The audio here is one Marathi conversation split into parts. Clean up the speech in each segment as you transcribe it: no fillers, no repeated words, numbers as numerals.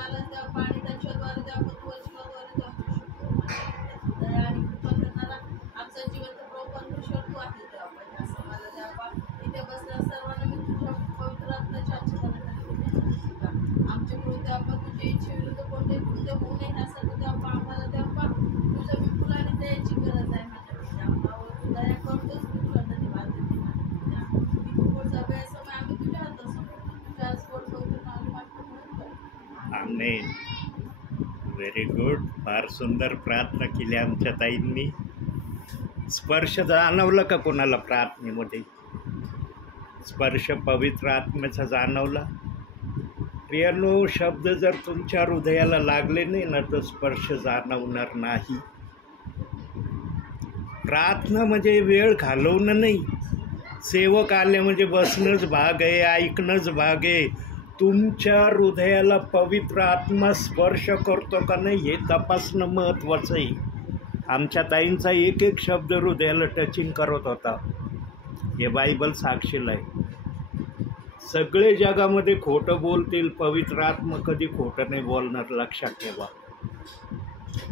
मला त्या पाणी त्यांच्याद्वारे त्या वचनाद्वारे त्या दया आणि कृपा करणारा आमचा जिवंत प्रभू परमेश्वर तू आहे तेव्हा असं मला द्यावा इथे बसल्या सर्वांना मी तुझ्या पवित्र आत्म्याच्या आचरणाखाली आमच्याकडून तेव्हा तुझ्या इच्छेविरुद्ध कोणते कृत्य होऊ नये ह्यासाठी तेव्हा आम्हाला तेव्हा तुझ्या विपुल आणि दयाची गरज आहे माझ्याकडे आम्हाला दया करतोच तू तुला धन्यवाद देते मी पुढचा वेळ समय आम्ही तुझ्या हातासमोर तुझ्या स्वर पवित्र नावाने वाटतो. आमेन. Very good. फार सुंदर प्रार्थना केली आमच्या ताईंनी. स्पर्श जाणवलं का कोणाला प्रार्थनेमध्ये? स्पर्श पवित्र आत्म्याचा जाणवला? प्रियांनो, शब्द जर तुमच्या हृदयाला लागले नाही ना तर स्पर्श जाणवणार नाही. प्रार्थना म्हणजे वेळ घालवणं नाही. सेवक आले म्हणजे बसणंच भाग आहे, ऐकणंच भाग आहे. तुमच्या हृदयाला पवित्र आत्मा स्पर्श करतो का नाही हे तपासणं महत्त्वाचं आहे. आमच्या ताईंचा एक एक शब्द हृदयाला टचिंग करत होता. हे बायबल साक्षीला आहे. सगळे जगामध्ये खोटं बोलतील, पवित्र आत्मा कधी खोटं नाही बोलणार, लक्षात ठेवा.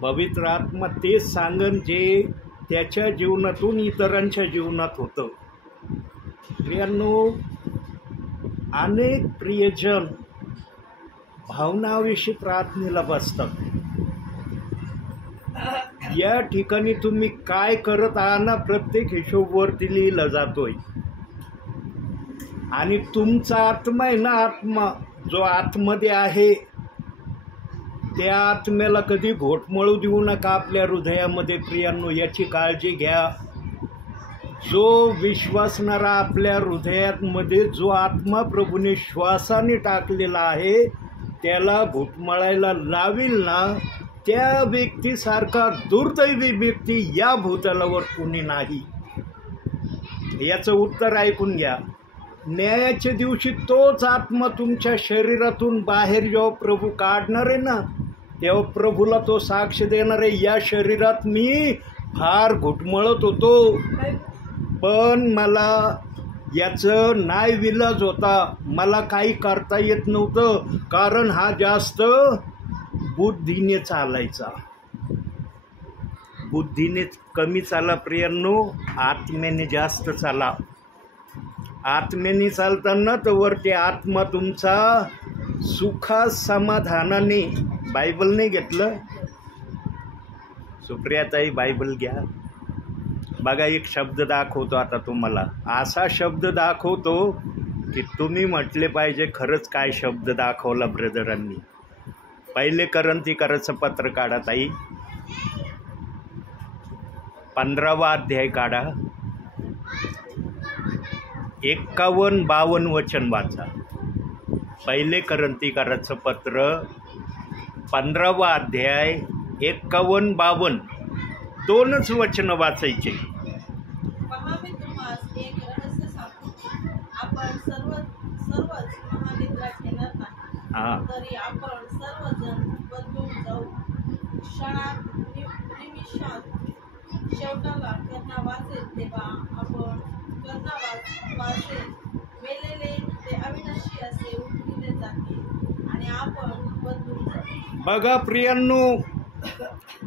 पवित्र आत्मा तेच सांगन जे त्याच्या जीवनातून इतरांच्या जीवनात होतं. प्रियांनो, अनेक प्रियजन भावनाविषयी प्रार्थनेला बसतात. या ठिकाणी तुम्ही काय करत आहात ना प्रत्येक हिशोबवरती लिहिला जातोय. आणि तुमचा आत्मा आहे ना, आत्मा जो आतमध्ये आहे त्या आत्म्याला कधी घोटमळू देऊ नका आपल्या हृदयामध्ये. प्रियांनो, याची काळजी घ्या. जो विश्वासणारा आपल्या हृदयामध्ये जो आत्मा प्रभूने श्वासाने टाकलेला आहे त्याला घुटमळायला लावील ना, त्या व्यक्तीसारखा दुर्दैवी व्यक्ती या भूतलावर कोणी नाही. याचं उत्तर ऐकून घ्या. न्यायाच्या दिवशी तोच आत्मा तुमच्या शरीरातून बाहेर जेव्हा प्रभू काढणार आहे ना तेव्हा प्रभूला तो साक्ष देणार आहे, या शरीरात मी फार घुटमळत होतो पण मला याचं नाईविलाज होता, मला काही करता येत नव्हतं कारण हा जास्त बुद्धीने चालायचा. बुद्धीने कमी चाला प्रियांनो, आत्म्याने जास्त चाला. आत्म्याने चालताना तर वरती आत्मा तुमचा सुखा समाधानाने. बायबल नाही घेतलं? सुप्रियाताई बायबल घ्या. बघा, एक शब्द दाखवतो आता तुम्हाला. असा शब्द दाखवतो की तुम्ही म्हटले पाहिजे खरंच काय शब्द दाखवला ब्रदरांनी. पहिले करंथीकराचं पत्र काढा ताई, 15वा अध्याय काढा, 51-52 वचन वाचा. पहिले करंथीकराचं पत्र 15वा अध्याय 51-52 दोनच वचन वाचायचे. मी तुम्हास एक रहस्य सांगतो, आपण सर्वच महानिद्रा घेणार नाही, तरी आपण सर्वजण बदलून जाऊ. क्षणात निमिषात शेवटाला करणा वाचेल तेव्हा आपण करणा वाचेल. मेलेले ते अविनाशी असे उठविले जातील आणि आपण बदलून जाऊ. बघा प्रियांनो,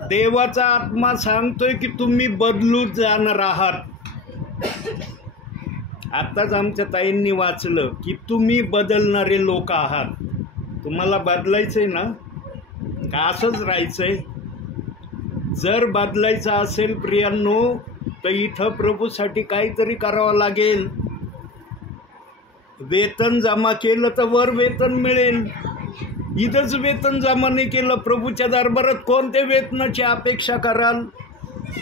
देवाचा आत्मा सांगतोय की तुम्ही बदलून जाणार आहात. आत्ताच आमच्या ताईंनी वाचलं की तुम्ही बदलणारे लोक आहात. तुम्हाला बदलायचंय ना का असंच राहायचंय? जर बदलायचं असेल प्रियांनो तर इथं प्रभूसाठी काहीतरी करावं लागेल. वेतन जमा केलं तर वर वेतन मिळेल. इथंच वेतन जमा नाही केलं, प्रभूच्या दरबारात कोणत्या वेतनाची अपेक्षा कराल?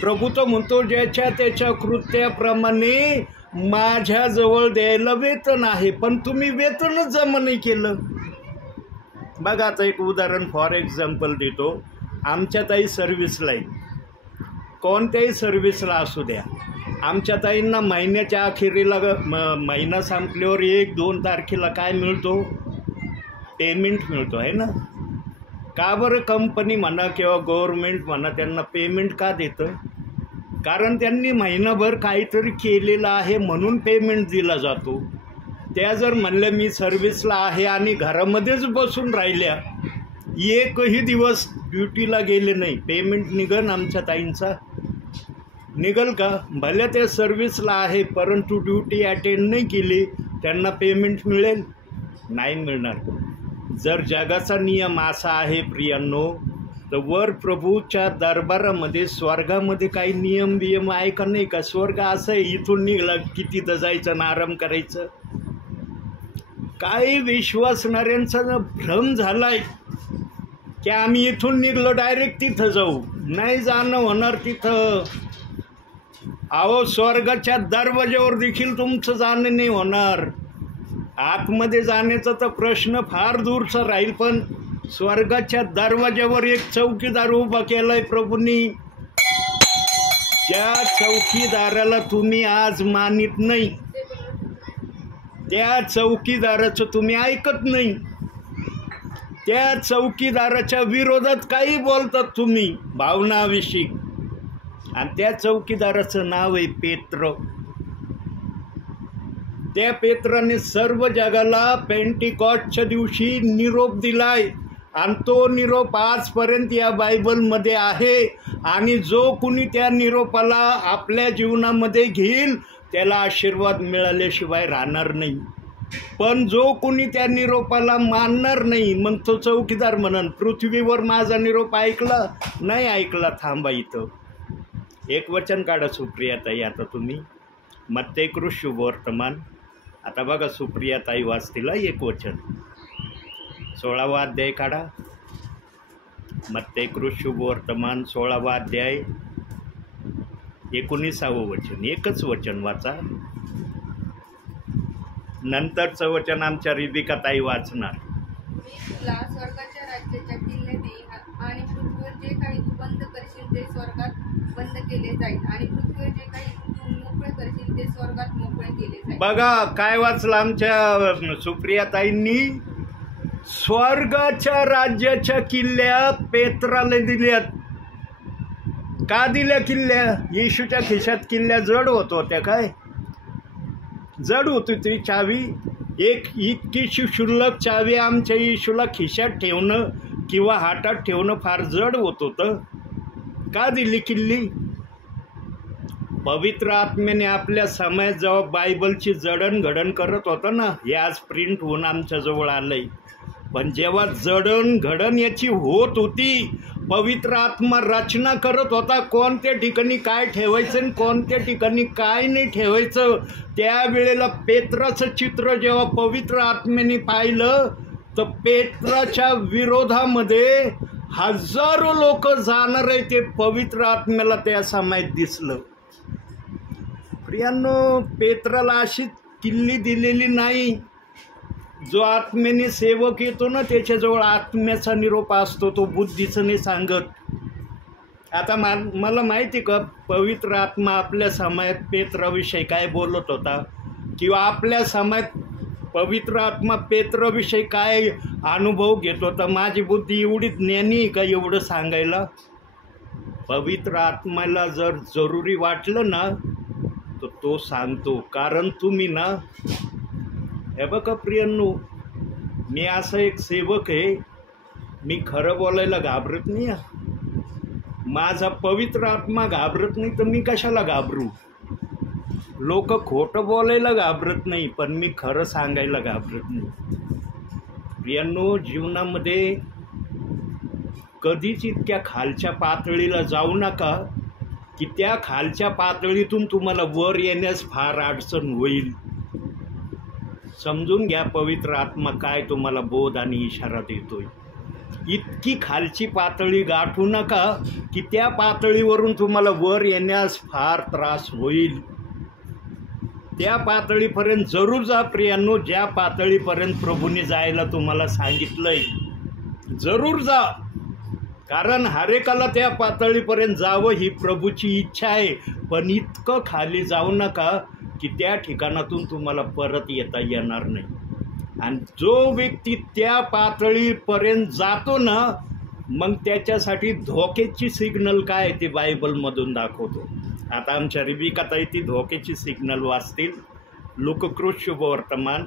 प्रभू तो म्हणतो ज्याच्या त्याच्या कृत्याप्रमाणे माझ्याजवळ द्यायला वेतन आहे, पण तुम्ही वेतनच जमा नाही केलं. बघा, आता एक उदाहरण फॉर एक्झाम्पल देतो. आमच्या ताई सर्व्हिसला आहे, कोणत्याही सर्व्हिसला असू द्या. आमच्या ताईंना महिन्याच्या अखेरीला महिना संपल्यावर 1-2 तारखेला काय मिळतो? पेमेंट मिळतो आहे ना. का बरं कंपनी म्हणा किंवा गव्हर्मेंट म्हणा त्यांना पेमेंट का देतं? कारण त्यांनी महिनाभर काहीतरी केलेलं आहे म्हणून पेमेंट दिला जातो. त्या जर म्हणल्या मी सर्व्हिसला आहे आणि घरामध्येच बसून राहिल्या एकही दिवस ड्युटीला गेले नाही, पेमेंट निघन आमच्या ताईंचा निघल का? भल्या त्या सर्व्हिसला आहे परंतु ड्युटी अटेंड नाही केली, त्यांना पेमेंट मिळेल? नाही मिळणार. जर जगाचा नियम असा आहे प्रियांनो, तर वर प्रभूच्या दरबारामध्ये स्वर्गामध्ये काही नियम बियम आहे का नाही का? स्वर्ग असं आहे, इथून निघला की तिथं जायचं आणि आराम करायचं. काही विश्वासणाऱ्यांचा भ्रम झालाय की आम्ही इथून निघलो डायरेक्ट तिथं जाऊ. नाही जाणं होणार तिथं. अहो, स्वर्गाच्या दरवाज्यावर देखील तुमचं जाणं नाही होणार. आतमध्ये जाण्याचा तर प्रश्न फार दूरचा राहील, पण स्वर्गाच्या दरवाज्यावर एक चौकीदार उभा केलाय प्रभूंनी. ज्या चौकीदाराला तुम्ही आज मानित नाही, त्या चौकीदाराचं तुम्ही ऐकत नाही, त्या चौकीदाराच्या विरोधात काही बोलतात तुम्ही भावनाविषयी, आणि त्या चौकीदाराचं नाव आहे पेत्र. त्या पेत्राने सर्व जगाला पेंटिकॉस्टच्या दिवशी निरोप दिलाय, आणि तो निरोप आजपर्यंत या बायबलमध्ये आहे. आणि जो कुणी त्या निरोपाला आपल्या जीवनामध्ये घेईल त्याला आशीर्वाद मिळाल्याशिवाय राहणार नाही. पण जो कुणी त्या निरोपाला मानणार नाही, मग तो चौकीदार म्हणन पृथ्वीवर माझा निरोप ऐकला नाही ऐकला, थांबा इथं. एक वचन काढा सुप्रियाताई आता तुम्ही, मत्ते कृष्ण शुभवर्तमान. आता बघा सुप्रियाताई वाचतीला एक वचन, 16वा अध्याय काढा. मत्ते कृष्ण शुभवर्तमान 16वा अध्याय 19वं वचन. एकच वचन वाचा, नंतरचं वचन आमच्या रिबिकाताई वाचणार. मी तुला स्वर्गाच्या राज्याच्या किल्ले देईन, आणि पृथ्वीवर जे काही तू बंद करशील ते स्वर्गात बंद केले जाईल, आणि पृथ्वीवर जे काही तू मोकळे करशील ते स्वर्गात मोकळे केले जाईल. बघा काय वाचलं आमच्या सुप्रियाताईंनी. स्वर्गाच्या राज्याच्या किल्ल्या पेत्राला दिल्यात. का दिल्या किल्ल्या? येशूच्या खिशात किल्ल्या जड होत होत्या काय? जड होती ती चावी. एक इतकीशी क्षुल्लक चावी आमच्या येशूला खिशात ठेवणं किंवा हातात ठेवणं फार जड होत होतं. का दिली किल्ली? पवित्र आत्म्याने आपल्या समयात जेव्हा बायबलची जडणघडण करत होतं ना, हे आज प्रिंट होऊन आमच्याजवळ आलंय, पण जेव्हा जडणघडण याची होत होती, पवित्र आत्मा रचना करत होता कोणत्या ठिकाणी काय ठेवायचं आणि कोणत्या ठिकाणी काय नाही ठेवायचं. त्यावेळेला पेत्राचं चित्र जेव्हा पवित्र आत्म्याने पाहिलं, तर पेत्राच्या विरोधामध्ये हजारो लोक जाणार आहे ते पवित्र आत्म्याला त्या समयात दिसलं. प्रियांनो, पेत्राला अशी किल्ली दिलेली नाही. जो आत्म्याने सेवक येतो ना, त्याच्याजवळ आत्म्याचा निरोप असतो, तो बुद्धीचं नाही सांगत. आता मला माहिती का पवित्र आत्मा आपल्या समयात पेत्राविषयी काय बोलत होता, किंवा आपल्या समयात पवित्र आत्मा पेत्राविषयी काय अनुभव घेत होता. माझी बुद्धी एवढी ज्ञानी का एवढं सांगायला? पवित्र आत्म्याला जर जरुरी वाटलं ना तर तो सांगतो. कारण तुम्ही ना, हे बघा प्रियांनो, मी असं एक सेवक आहे, मी खरं बोलायला घाबरत नाही. माझा पवित्र आत्मा घाबरत नाही तर मी कशाला घाबरू? लोक खोटं बोलायला घाबरत नाही, पण मी खरं सांगायला घाबरत नाही. प्रियांनो, जीवनामध्ये कधीच इतक्या खालच्या पातळीला जाऊ नका की त्या खालच्या पातळीतून तुम्हाला वर येण्यास फार अडचण होईल. समजून घ्या पवित्र आत्मा काय तुम्हाला बोध आणि इशारा देतोय. इतकी खालची पातळी गाठू नका की त्या पातळीवरून तुम्हाला वर येण्यास फार त्रास होईल. त्या पातळीपर्यंत जरूर जा प्रियांनो, ज्या पातळीपर्यंत प्रभूने जायला तुम्हाला सांगितलंय, जरूर जा. कारण हरेकाला त्या पातळीपर्यंत जावं ही प्रभूची इच्छा आहे. पण इतकं खाली जाऊ नका की त्या ठिकाणातून तुम्हाला परत येता येणार नाही. आणि जो व्यक्ती त्या पातळीपर्यंत जातो ना, मग त्याच्यासाठी धोक्याची सिग्नल काय आहे ते बायबलमधून दाखवतो. आता आमच्या रिबिकाताई ती धोक्याची सिग्नल वाचतील. लोककृत शुभवर्तमान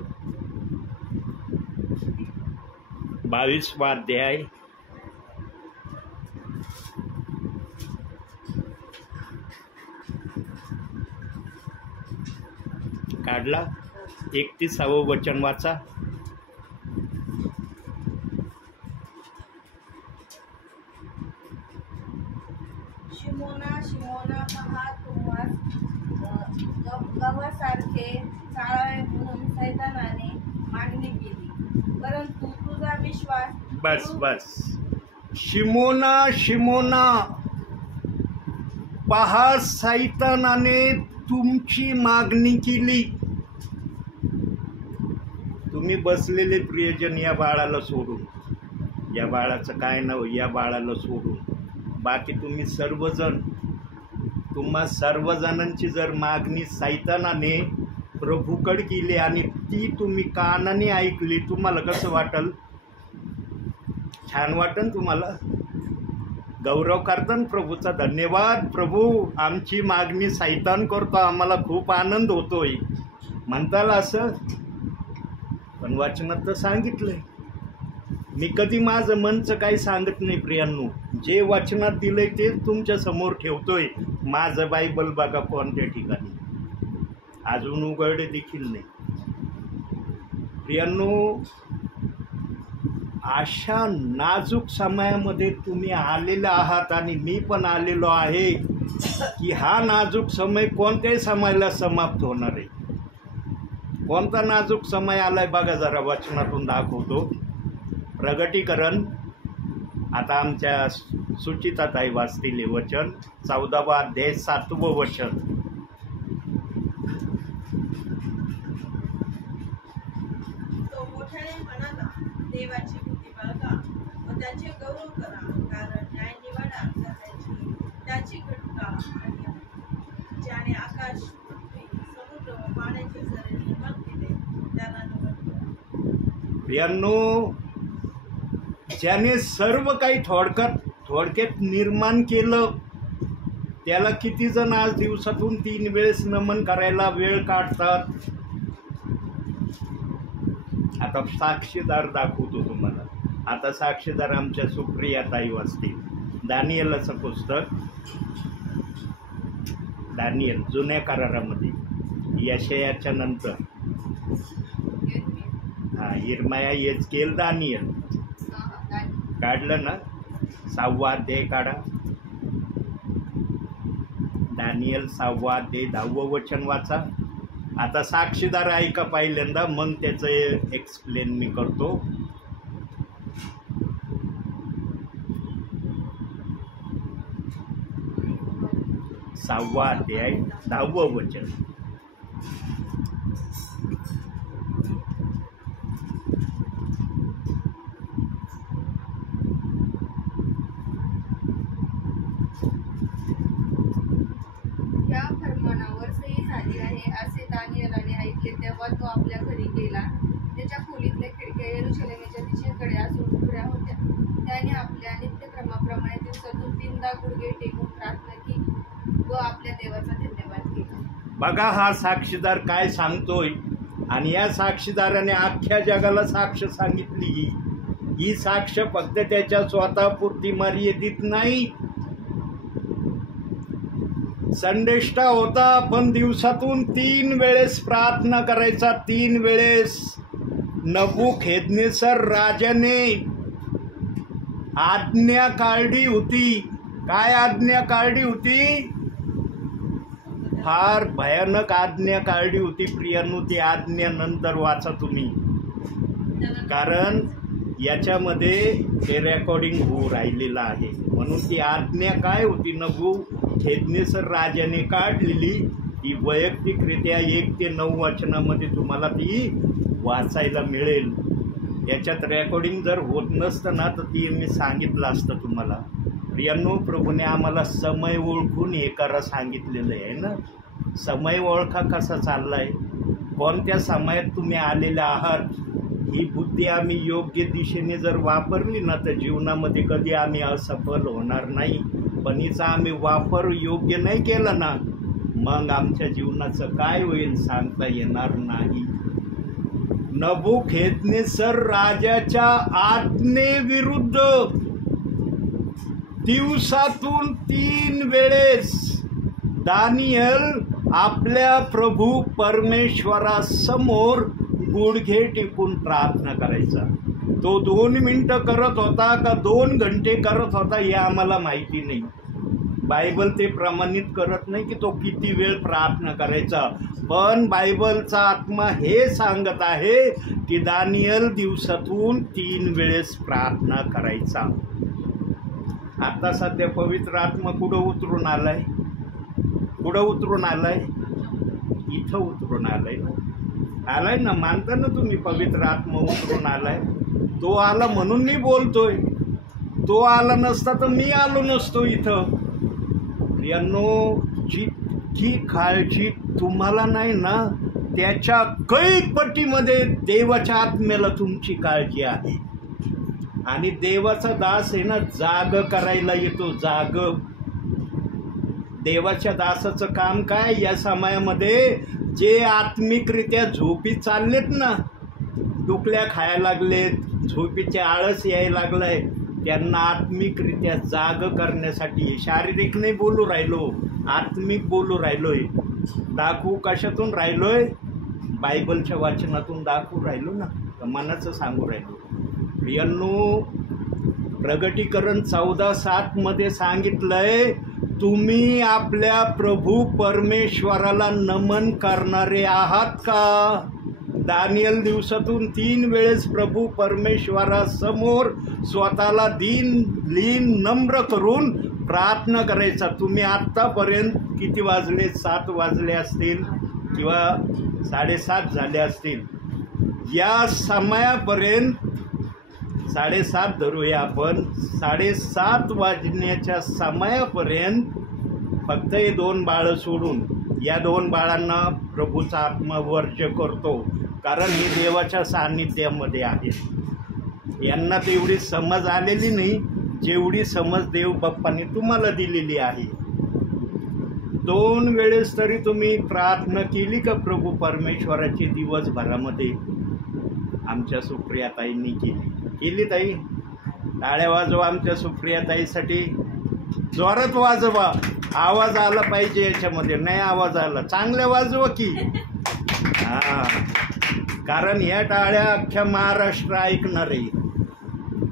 22वा अध्याय काढला. 31वं वचन वाचा. शिमोना शिमोना, पहा तुम्हास गव्हासारखे चाळावे म्हणून सैतानाने मागणी केली, परंतु तुझा विश्वास. बस बस. शिमोना शिमोना, पहा सैतानाने तुमची मागणी केली. तुम्ही बसलेले प्रियजन या बाळाला सोडून, या बाळाचं काय नाव, या बाळाला सोडून बाकी तुम्ही सर्वजण, तुम्हा सर्वजणांची जर मागणी सैतानाने प्रभूकडे केली आणि ती तुम्ही कानाने ऐकली, तुम्हाला कसं वाटेल? छान वाटेल तुम्हाला? गौरव करताना प्रभूचा, धन्यवाद प्रभू, आमची मागणी सैतान करतो, आम्हाला खूप आनंद होतोय म्हणताल असं? पण वचनात तर सांगितलंय. मी कधी माझं मनचं काही सांगत नाही प्रियांनो. जे वचनात दिलंय तेच तुमच्या समोर ठेवतोय. माझं बायबल बघा कोणत्या ठिकाणी, अजून उघडे देखील नाही. प्रियांनो, अशा नाजूक समयामध्ये तुम्ही आलेले आहात आणि मी पण आलेलो आहे की हा नाजूक समय कोणत्याही समयाला समाप्त होणार आहे. कोणता नाजूक समय आलाय बघा जरा, वचनातून दाखवतो. प्रगटीकरण, आता आमच्या सुचिताताई वाचतील हे वचन, 14वा अध्याय 7वं वचन. तो मोठ्याने म्हणाला, देवाची भीती बाळगा व त्याचे गौरव करा, कारण न्याय निवाडा त्याची घटका आणि ज्याने आकाश, पृथ्वी, समुद्र व पाण्याचे झरे निर्माण केले त्याला नमन करा. प्रियांनो, ज्याने सर्व काही थोडक्यात निर्माण केलं, त्याला किती जण आज दिवसातून 3 वेळेस नमन करायला वेळ काढतात? आता साक्षीदार दाखवतो तुम्हाला. आता साक्षीदार आमच्या सुप्रियाताई वाचतील. दानियेलाचं पुस्तक, दानियल जुन्या करारामध्ये, यशायाच्या नंतर इर्माया, येजकेल, दानियल काढलं ना. 6वा अध्याय काढा. दानियल 6वा अध्याय 10वं वचन वाचा. आता साक्षीदार ऐका पहिल्यांदा, मग त्याचं एक्सप्लेन मी करतो. सहावा अध्याय 10वं वचन. या फर्मानावर सही झाली आहे असे दानिएलाने ऐकले तेव्हा तो आपल्या घरी गेला. त्याच्या खोलीतल्या खिडक्या येरुशलेमेच्या दिशेकडे असून उघड्या होत्या. त्याने आपल्या नित्यक्रमाप्रमाणे दिवसातून 3दा गुडघे टेकून प्रार्थना केली व आपल्या देवाचा धन्यवाद केला. बघा हा साक्षीदार काय सांगतोय, आणि या साक्षीदाराने अख्ख्या जगाला साक्ष सांगितली. ही साक्ष फक्त त्याच्या स्वतःपुरती मर्यादित नाही. संदेष्टा होता, पण दिवसातून 3 वेळेस प्रार्थना करायचा. 3 वेळेस. नबूखदनेस्सर राजाने आज्ञा काढली होती. काय आज्ञा काढली होती? फार भयानक आज्ञा काढली होती प्रियांनो. ती आज्ञा नंतर वाचा तुम्ही, कारण याच्यामध्ये हे रेकॉर्डिंग होऊ राहिलेलं आहे. म्हणून ती आज्ञा काय होती नबूखदनेस्सर राजाने काढलेली, ती वैयक्तिकरित्या 1 ते 9 वचनामध्ये तुम्हाला ती वाचायला मिळेल. याच्यात रेकॉर्डिंग जर होत नसतं ना तर ती मी सांगितलं असतं तुम्हाला. प्रियांनो, प्रभूने आम्हाला समय ओळखून हे करा सांगितलेलं आहे ना. समय ओळखा कसा चाललाय, कोणत्या समयात तुम्ही आलेले आहात. ही बुद्धी आम्ही योग्य दिशेने जर वापरली ना तर जीवनामध्ये कधी आम्ही असफल होणार नाही. पण हिचा आम्ही वापर योग्य नाही केला ना, मग आमच्या जीवनाचं काय होईल सांगता येणार नाही. नबूखदनेस्सर राजाच्या आज्ञेविरुद्ध दिवसातून 3 वेळेस दानियल आपल्या प्रभू परमेश्वरासमोर गुडघे टेकून प्रार्थना करायचा. तो 2 मिनिटं करत होता का 2 घंटे करत होता हे आम्हाला माहिती नाही. बायबल ते प्रमाणित करत नाही की तो किती वेळ प्रार्थना करायचा. पण बायबलचा आत्मा हे सांगत आहे की दानियल दिवसातून 3 वेळेस प्रार्थना करायचा. आता सध्या पवित्र आत्मा कुठं उतरून आलाय? कुठं उतरून आलाय? इथं उतरून आलाय ना. आलाय ना, मानता ना तुम्ही? पवित्र आत्मा उतरून आलाय. तो आला म्हणून मी बोलतोय. तो आला नसता तर मी आलो नसतो इथं. यांनो, जितकी काळजी तुम्हाला नाही ना त्याच्या कैक पटीमध्ये देवाच्या आत्म्याला तुमची काळजी आहे. आणि देवाचा दास आहे ना, जाग करायला येतो. जाग. देवाच्या दासाचं काम काय? या समयामध्ये जे आत्मिकरित्या झोपी चाललेत ना, डुकल्या खायला लागलेत, झोपीचे आळस यायला लागलाय, त्यांना आत्मिकरित्या जाग करण्यासाठी. शारीरिक नाही बोलू राहिलो, आत्मिक बोलू राहिलोय. दाखवू कशातून राहिलोय? बायबलच्या वाचनातून दाखवू राहिलो ना, मनाचं सांगू राहिलो. प्रियांनो, प्रगटीकरण 14:7 मध्ये सांगितलंय, तुम्ही आपल्या प्रभू परमेश्वराला नमन करणारे आहात का? दानियल दिवसातून 3 वेळेस प्रभू परमेश्वरासमोर स्वतःला लीन नम्र करून प्रार्थना करायचा. तुम्ही आत्तापर्यंत किती वाजले? 7 वाजले असतील किंवा 7:30 झाले असतील. या समयापर्यंत 7:30 धरूया आपण. 7:30 वाजण्याच्या समयापर्यंत फक्त हे 2 बाळं सोडून या 2 बाळांना प्रभूचा आत्मा वर्ज्य करतो, कारण ही देवाच्या सान्निध्यामध्ये आहेत. यांना तेवढी समज आलेली नाही जेवढी समज देव बाप्पाने तुम्हाला दिलेली आहे. 2 वेळेस तरी तुम्ही प्रार्थना केली का प्रभू परमेश्वराची दिवसभरामध्ये? आमच्या सुप्रियाताईंनी केली. ताई, टाळ्या वाजवा आमच्या सुप्रियाताईसाठी. जोरात वाजवा, आवाज आला पाहिजे याच्यामध्ये. नाही आवाज आला, चांगल्या वाजवा की. हा, कारण या टाळ्या अख्ख्या महाराष्ट्र ऐकणार आहे.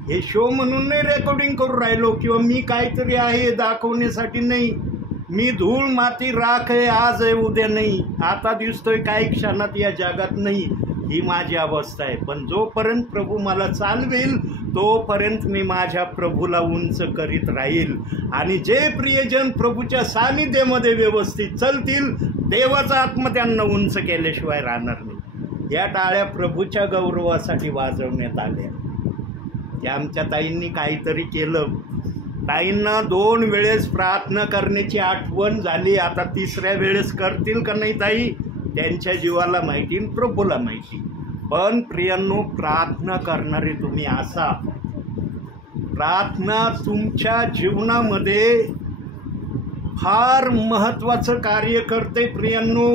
हे शो म्हणून नाही रेकॉर्डिंग करू राहिलो किंवा मी काहीतरी आहे दाखवण्यासाठी नाही. मी धूळ माती राख आहे, आज आहे उद्या नाही, आता दिसतोय काही क्षणात या जगात नाही, ही माझी अवस्था आहे. पण जोपर्यंत प्रभू मला चालवेल तोपर्यंत मी माझ्या प्रभूला उंच करीत राहील. आणि जे प्रियजन प्रभूच्या सानिध्यामध्ये व्यवस्थित चालतील, देवाचा आत्मा त्यांना उंच केल्याशिवाय राहणार नाही. या टाळ्या प्रभूच्या गौरवासाठी वाजवण्यात आल्या. त्या आमच्या ताईंनी काहीतरी केलं. ताईंना 2 वेळेस प्रार्थना करण्याची आठवण झाली. आता 3ऱ्या वेळेस करतील का नाही ताई, त्यांच्या जीवाला माहिती, प्रभूला माहिती. पण प्रियांनो, प्रार्थना करणारे तुम्ही असा. प्रार्थना तुमच्या जीवनामध्ये फार महत्त्वाचं कार्य करते. प्रियांनो,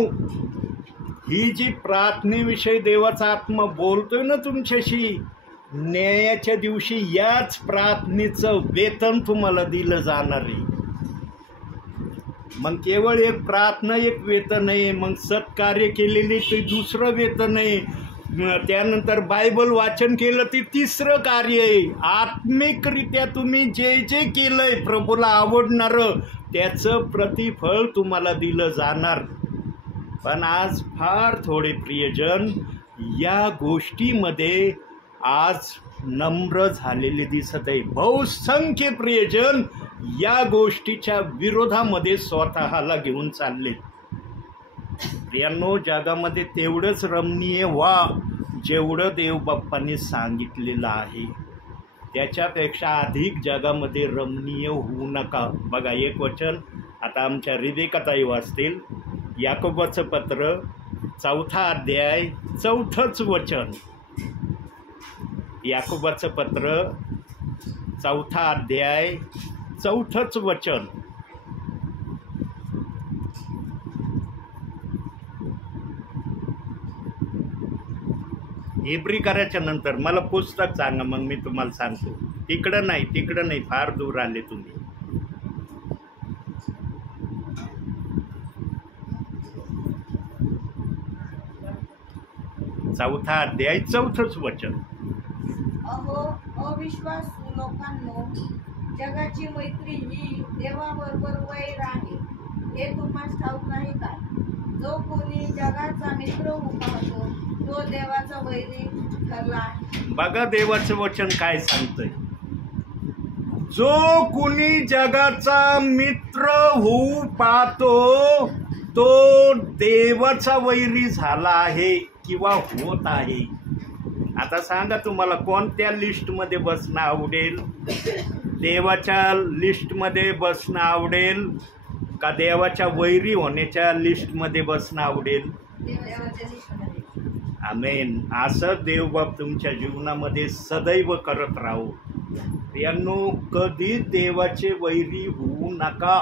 ही जी प्रार्थनेविषयी देवाचा आत्मा बोलतोय ना तुमच्याशी, न्यायाच्या दिवशी याच प्रार्थनेचं वेतन तुम्हाला दिलं जाणार आहे. मग केवळ एक प्रार्थना एक वेतन आहे, मग सत्कार्य केलेले ते दुसरं वेतन आहे, त्यानंतर बायबल वाचन केलं ते 3रं कार्य आहे. आत्मिकरित्या तुम्ही जे जे केलंय प्रभूला आवडणारं त्याचं प्रतिफळ तुम्हाला दिलं जाणार. पण आज फार थोडे प्रियजन या गोष्टीमध्ये आज नम्र झालेले दिसत आहे. बहुसंख्य प्रियजन या गोष्टीच्या विरोधामध्ये स्वतःला घेऊन चालले. प्रियांनो, जगामध्ये तेवढंच रमणीय व्हा जेवढं देवबाप्पांनी सांगितलेलं आहे. त्याच्यापेक्षा अधिक जगामध्ये रमणीय होऊ नका. बघा, एक वचन आता आमच्या रिबेकाताई वाचतील. याकोबाचं पत्र 4था अध्याय 4थंच वचन. याकोबाचं पत्र 4था अध्याय 4थंच वचन. इब्री करायच्या नंतर मला पुस्तक सांगा, मग मी तुम्हाला सांगतो. तिकडं नाही, फार दूर आले तुम्ही. 4 अध्याय 4थंच वचन. अहो अविश्वासू लोकांनो, जगाची मैत्री ही देवाबरोबर वैर आहे, हे तुम्हाला ठाऊक नाही काय? जो कोणी जगाचा मित्र होऊ पाहतो तो देवाचा वैरी ठरला आहे. बघा देवाचं वचन काय सांगतंय. जो कुणी जगाचा मित्र होऊ पाहतो तो देवाचा वैरी झाला आहे किंवा होत आहे. आता सांगा तुम्हाला कोणत्या लिस्टमध्ये बसणं आवडेल? देवाच्या लिस्टमध्ये बसणं आवडेल का देवाच्या वैरी होण्याच्या लिस्टमध्ये बसणं आवडेल? देवाच्या लिस्टमध्ये. आमेन. असं देवबाप तुमच्या जीवनामध्ये सदैव करत राहू. यांनो, कधी देवाचे वैरी होऊ नका.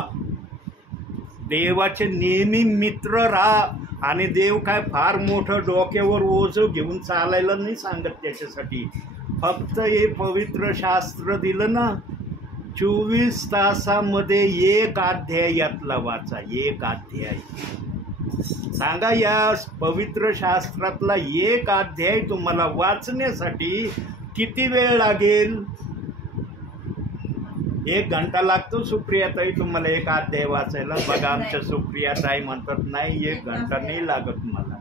देवाचे नेहमी मित्र राहा. आणि देव काय फार मोठं डोक्यावर ओझं घेऊन चालायला नाही सांगत त्याच्यासाठी. फक्त हे पवित्र शास्त्र दिलं ना, 24 तासामध्ये 1 अध्याय यातला वाचा. 1 अध्याय. सांगा, या पवित्र शास्त्रातला 1 अध्याय तुम्हाला वाचण्यासाठी किती वेळ लागेल? 1 घंटा लागतो सुप्रियाताई तुम्हाला 1 अध्याय वाचायला. बघा आमच्या सुप्रियाताई म्हणतात नाही 1 घंटा नाही लागत मला.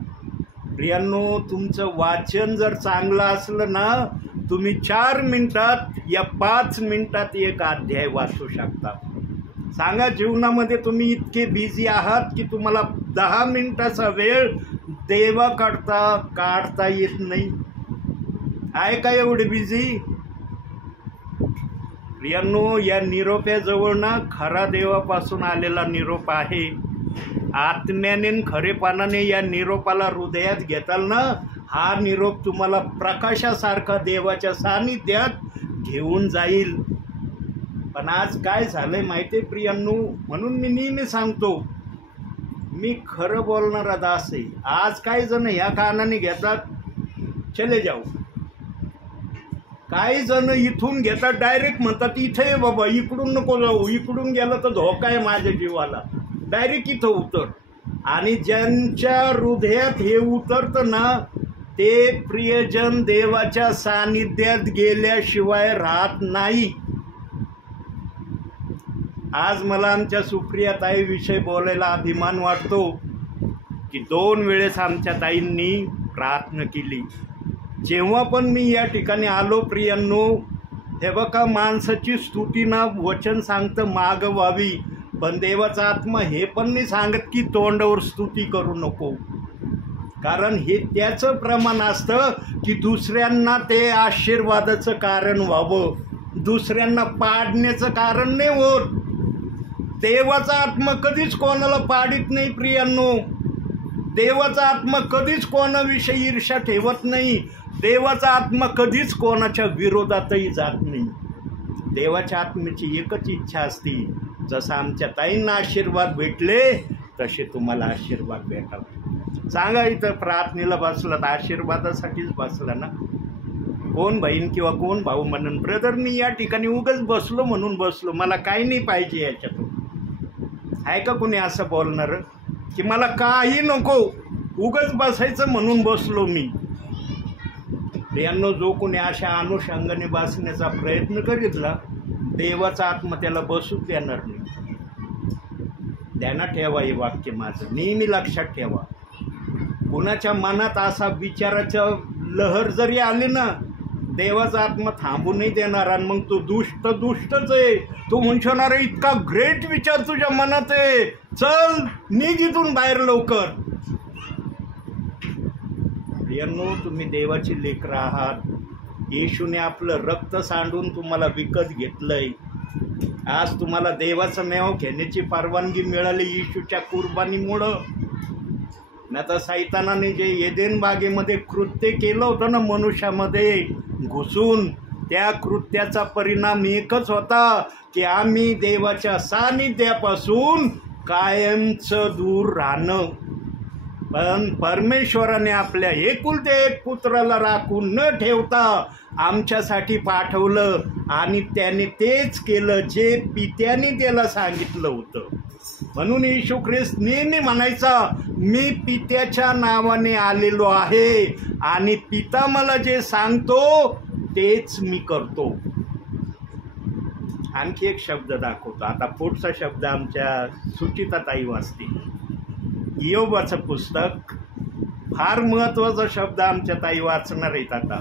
प्रियांनो, तुमचं वाचन जर चांगलं असलं ना, तुम्ही 4 मिनिटात या 5 मिनिटात 1 अध्याय वाचू शकता. सांगा, जीवनामध्ये तुम्ही इतके बिझी आहात की तुम्हाला 10 मिनिटाचा वेळ देवाकरता काढता येत नाही. आहे का एवढे बिझी? प्रियांनो, या निरोप्याजवळ ना खरा देवापासून आलेला निरोप आहे. आत्म्याने खरेपणाने या निरोपाला हृदयात घेताल ना, हा निरोप तुम्हाला प्रकाशासारखा देवाच्या सानिध्यात घेऊन जाईल. पण आज काय झालंय माहिती आहे प्रियांनो? म्हणून मी नेहमी सांगतो, मी खरं बोलणारा दास आहे. आज काही जण ह्या कानाने घेतात, चले जाऊ. काही जण इथून घेतात, डायरेक्ट म्हणतात इथे ये बाबा, इकडून नको जाऊ, इकडून गेलं तर धोका आहे माझ्या जीवाला, डायरेक्ट इथं उतर. आणि ज्यांच्या हृदयात हे उतरतं ना, ते प्रियजन देवाच्या सानिध्यात गेल्याशिवाय राहत नाही. आज मला आमच्या सुप्रिया ताईविषयी बोलायला अभिमान वाटतो की 2 वेळेस आमच्या ताईंनी प्रार्थना केली. जेव्हा पण मी या ठिकाणी आलो प्रियांनो, हे बघा, माणसाची स्तुती ना वचन सांगतं माग व्हावी, पण देवाचा आत्मा हे पण नाही सांगत की तोंडावर स्तुती करू नको. कारण हे त्याचं प्रमाण असतं की दुसऱ्यांना ते आशीर्वादाचं कारण व्हावं, दुसऱ्यांना पाडण्याचं कारण नाही होत. देवाचा आत्मा कधीच कोणाला पाडित नाही प्रियांनो. देवाचा आत्मा कधीच कोणाविषयी ईर्ष्या ठेवत नाही. देवाचा आत्मा कधीच कोणाच्या विरोधातही जात नाही. देवाच्या आत्म्याची एकच इच्छा असते, जसं आमच्या ताईंना आशीर्वाद भेटले तसे तुम्हाला आशीर्वाद भेटावे. सांगा, इथं प्रार्थनेला बसला तर आशीर्वादासाठीच बसला ना. कोण बहीण किंवा कोण भाऊ म्हणून ब्रदर मी या ठिकाणी उगाच बसलो म्हणून बसलो, मला काही नाही पाहिजे याच्यातून. आहे का कोणी असं बोलणारं की मला काही नको, उगाच बसायचं म्हणून बसलो मी? यांनो, जो कोणी अशा अनुषंगाने बसण्याचा प्रयत्न करीतला, देवाचा आत्मा त्याला बसू देणार नाही. ध्यानात ठेवा हे वाक्य माझं, नेहमी लक्षात ठेवा. कुणाच्या मनात असा विचाराचं लहर जरी आली ना, देवाचा आत्मा थांबू नाही देणार. आणि मग तो दुष्टच आहे. तो म्हणणार आहे इतका ग्रेट विचार तुझ्या मनात आहे, चल निघ इथून बाहेर लवकर. यांनो, तुम्ही देवाची लेकरं आहात. येशूने आपलं रक्त सांडून तुम्हाला विकत घेतलंय. आज तुम्हाला देवाचं नाव घेण्याची परवानगी मिळाली येशूच्या कुर्बानीमुळं. नाहीतर सैतानाने जे एदेन बागेमध्ये कृत्य केलं होतं ना मनुष्यामध्ये घुसून, त्या कृत्याचा परिणाम एकच होता की आम्ही देवाच्या सानिध्यापासून कायमचं दूर राहणं. पण परमेश्वराने आपल्या एकुलते एक पुत्राला राखून न ठेवता आमच्यासाठी पाठवलं. आणि त्याने तेच केलं जे पित्याने त्याला सांगितलं होतं. म्हणून येशू ख्रिस्त नेहमी म्हणायचा, मी पित्याच्या नावाने आलेलो आहे आणि पिता मला जे सांगतो तेच मी करतो. आणखी एक शब्द दाखवतो. आता पुढचा शब्द आमच्या सुचिताताई वाचतील. इयोबाचं पुस्तक, फार महत्त्वाचा शब्द आमच्या ताई वाचणार आहेत. आता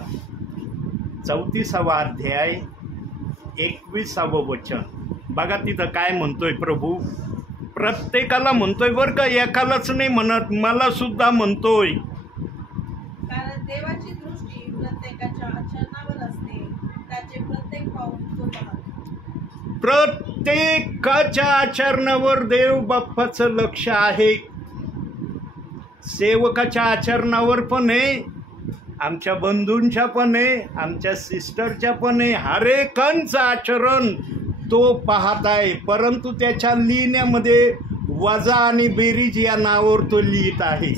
34वा अध्याय 21वे वचन बघा. तिथं काय म्हणतोय प्रभू? प्रत्येकाला म्हणतोय बरं का, एकालाच नाही म्हणत, मला सुद्धा म्हणतोय. कारण देवाची दृष्टी प्रत्येकाच्या आचरणावर असते, त्याचे प्रत्येक पाऊल तो पाहतो. प्रत्येकाच्या आचरणावर देव बाप्पाचं लक्ष आहे. सेवकाच्या आचरणावर पण आहे, आमच्या बंधूंच्या पण आहे, आमच्या सिस्टरच्या पण आहे. हरेकांचं आचरण तो पाहत आहे. परंतु त्याच्या लिहिण्यामध्ये वजा आणि बेरीज या नावावर तो लिहित आहे.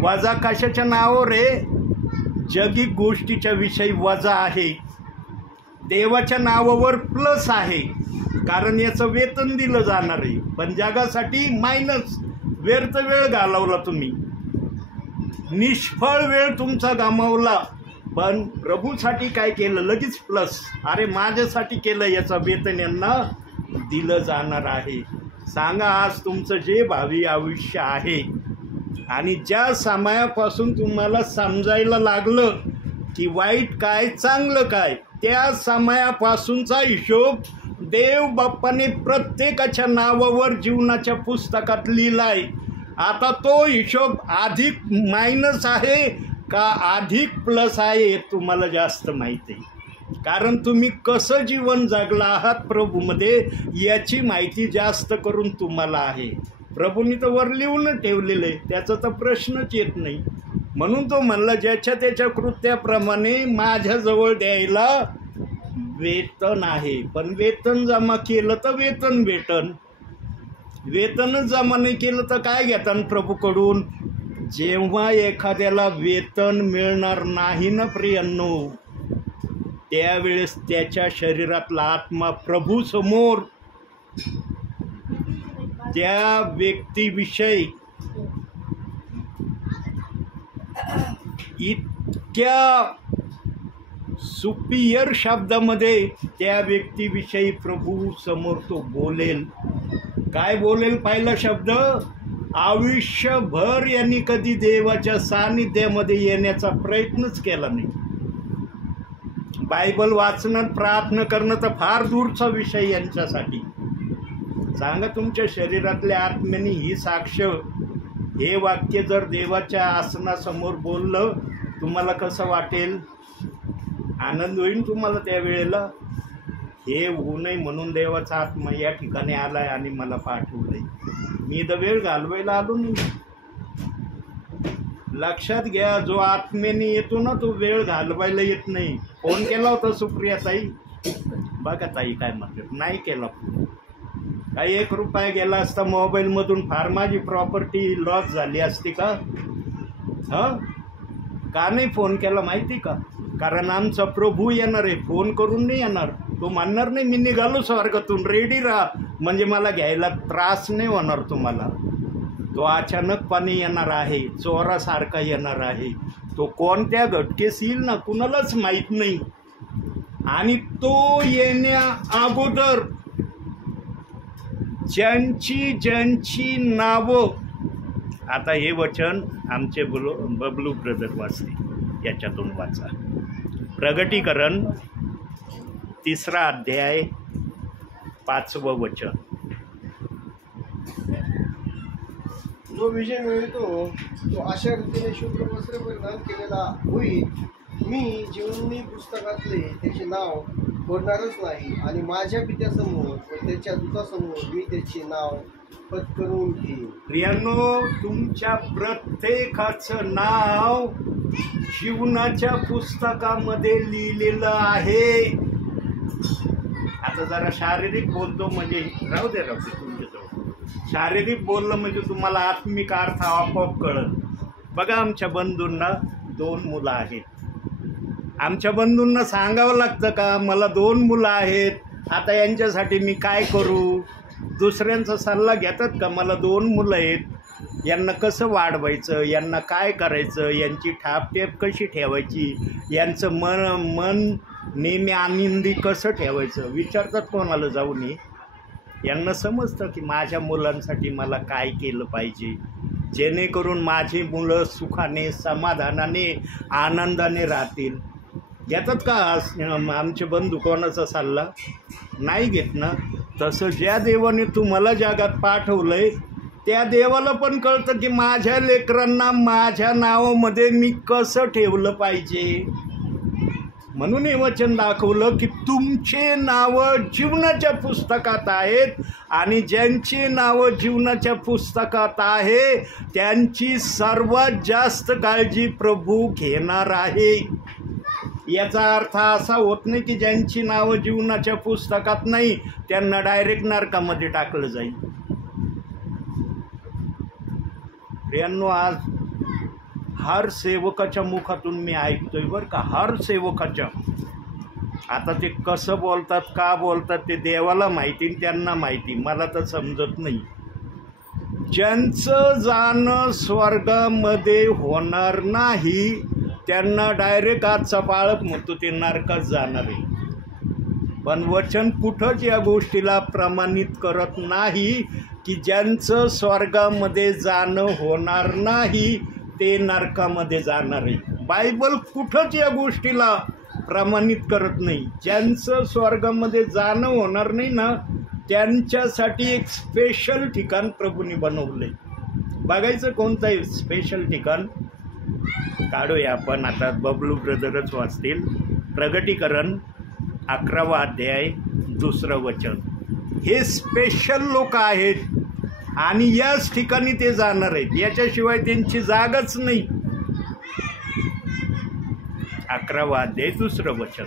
वजा कशाच्या नावावर आहे? जगिक गोष्टीच्या विषयी वजा आहे. देवाच्या नावावर प्लस आहे, कारण याचं वेतन दिलं जाणार आहे. पण जगासाठी मायनस. व्यर्थ वेळ घालवला तुम्ही, निष्फळ वेळ तुमचा गमावला. पण प्रभूसाठी काय केलं? लगेच प्लस. अरे माझ्यासाठी केलं, याचं वेतन यांना दिलं जाणार आहे. सांगा, आज तुमचं जे भावी आयुष्य आहे आणि ज्या समयापासून तुम्हाला समजायला लागलं की वाईट काय चांगलं काय, त्या समयापासूनचा हिशोब देव बाप्पाने प्रत्येकाच्या नावावर जीवनाच्या पुस्तकात लिहिलाय. आता तो हिशोब अधिक मायनस आहे का अधिक प्लस आहे हे तुम्हाला जास्त माहिती आहे. कारण तुम्ही कसं जीवन जगला आहात प्रभूमध्ये याची माहिती जास्त करून तुम्हाला आहे. प्रभूंनी तर वर लिहून ठेवलेलं आहे, त्याचा तर प्रश्नच येत नाही. म्हणून तो म्हणला, ज्याच्या त्याच्या कृत्याप्रमाणे माझ्याजवळ द्यायला वेतन आहे. पण वेतन जमा केलं तर वेतन भेटन, वेतनच जमा नाही केलं तर काय घेतान प्रभूकडून? जेव्हा एखाद्याला वेतन मिळणार नाही ना प्रियांनो, त्यावेळेस त्याच्या शरीरातला आत्मा प्रभू समोर त्या व्यक्तीविषयी इतक्या सुपियर शब्दामध्ये त्या व्यक्तीविषयी प्रभू समोर तो बोलेल. काय बोलेल? पहिला शब्द, आयुष्यभर यांनी कधी देवाच्या सानिध्यामध्ये येण्याचा प्रयत्नच केला नाही. बायबल वाचणं, प्रार्थना करणं तर फार दूरचा विषय यांच्यासाठी. सांगा, तुमच्या शरीरातल्या आत्म्याने ही साक्ष, हे वाक्य जर देवाच्या आसनासमोर बोललं, तुम्हाला कसं वाटेल? आनंद होईल तुम्हाला त्यावेळेला. हे होऊ नये म्हणून देवाचा आत्मा या ठिकाणी आलाय आणि मला पाठवलंय. मी तर वेळ घालवायला आलो नाही. लक्षात घ्या, जो आत्मेने येतो ना तो वेळ घालवायला येत नाही. फोन केला होता सुप्रिया ताई, बघा ताई काय म्हणतात, नाही केला फोन. काही 1 रुपया गेला असता मोबाईलमधून, फार माझी प्रॉपर्टी लॉस झाली असती का? का नाही फोन केला माहिती का? कारण आमचा प्रभू येणार आहे, फोन करून नाही येणार. तो म्हणणार नाही मी निघालो स्वर्गातून, रेडी राहा, म्हणजे मला घ्यायला त्रास नाही होणार तुम्हाला. तो अचानकपणे येणार आहे, चोरासारखा येणार आहे. तो कोणत्या घटकेस येईल ना कुणालाच माहीत नाही. आणि तो येण्या अगोदर ज्यांची नावं, आता हे वचन आमचे बबलू ब्रदर वाचते, याच्यातून वाचा. प्रगटीकरण 3रा अध्याय 5वं वचन. जो विजय मिळतो तो अशा रीतीने शुभ्र वस्त्र परिधान केलेला होईल. मी जीवनी पुस्तकातले त्याचे नाव बोलणारच नाही आणि माझ्या पित्यासमोर व त्याच्या दूतासमोर मी त्याचे नाव पत्करून घेईन. प्रियांनो, तुमच्या प्रत्येकाचं नाव जीवनाच्या पुस्तकामध्ये लिहिलेलं आहे. आता जरा शारीरिक बोलतो म्हणजे राहू दे तुमच्याजवळ. शारीरिक बोललं म्हणजे तुम्हाला आत्मिक अर्थ आपोआप कळलं. बघा, आमच्या बंधूंना 2 मुलं आहेत. आमच्या बंधूंना सांगावं लागतं का मला 2 मुलं आहेत, आता यांच्यासाठी मी काय करू? दुसऱ्यांचा सल्ला घेतात का? मला 2 मुलं आहेत, यांना कसं वाढवायचं, यांना काय करायचं, यांची ठापटेप कशी ठेवायची, यांचं मन नेहमी आनंदी कसं ठेवायचं विचारतात कोणाला जाऊन. यांना समजतं की माझ्या मुलांसाठी मला काय केलं पाहिजे जेणेकरून माझी मुलं सुखाने, समाधानाने, आनंदाने राहतील. घेतात का आमचे बंधू कोणाचा सल्ला? नाही घेत ना. तसं ज्या देवाने तुम्हाला जगात पाठवलंय त्या देवाला पण कळतं की माझ्या लेकरांना माझ्या नावामध्ये मी कसं ठेवलं पाहिजे. म्हणून हे वचन दाखवलं की तुमचे नावं जीवनाच्या पुस्तकात आहेत आणि ज्यांची नावं जीवनाच्या पुस्तकात आहे त्यांची सर्वात जास्त काळजी प्रभू घेणार आहे. याचा अर्थ असा होत नाही की ज्यांची नावं जीवनाच्या पुस्तकात नाही त्यांना डायरेक्ट नरकामध्ये टाकलं जाईल. प्रियांनो, आज हर सेवकाच्या मुखातून मी ऐकतोय बरं का, हर सेवकाच्या. आता ते कसं बोलतात, का बोलतात ते देवाला माहिती, त्यांना माहिती, मला तर समजत नाही. ज्यांचं जाणं स्वर्गामध्ये होणार नाही त्यांना डायरेक्ट आजचा बाळक म्हणतो ते नरकात जाणार आहे. पण वचन कुठंच या गोष्टीला प्रमाणित करत नाही की ज्यांचं स्वर्गामध्ये जाणं होणार नाही ते नरकामध्ये जाणार आहे. बायबल कुठंच या गोष्टीला प्रमाणित करत नाही. ज्यांचं स्वर्गामध्ये जाणं होणार नाही ना त्यांच्यासाठी एक स्पेशल ठिकाण प्रभूने बनवलंय. बघायचं कोणतं आहे स्पेशल ठिकाण? काढूया आपण. आता बबलू ब्रदरच वाचतील. प्रगटीकरण 11वा अध्याय 2रं वचन. हे स्पेशल लोक आहेत आणि याच ठिकाणी ते जाणार आहेत, याच्याशिवाय त्यांची जागाच नाही. 11वा अध्याय 2रं वचन.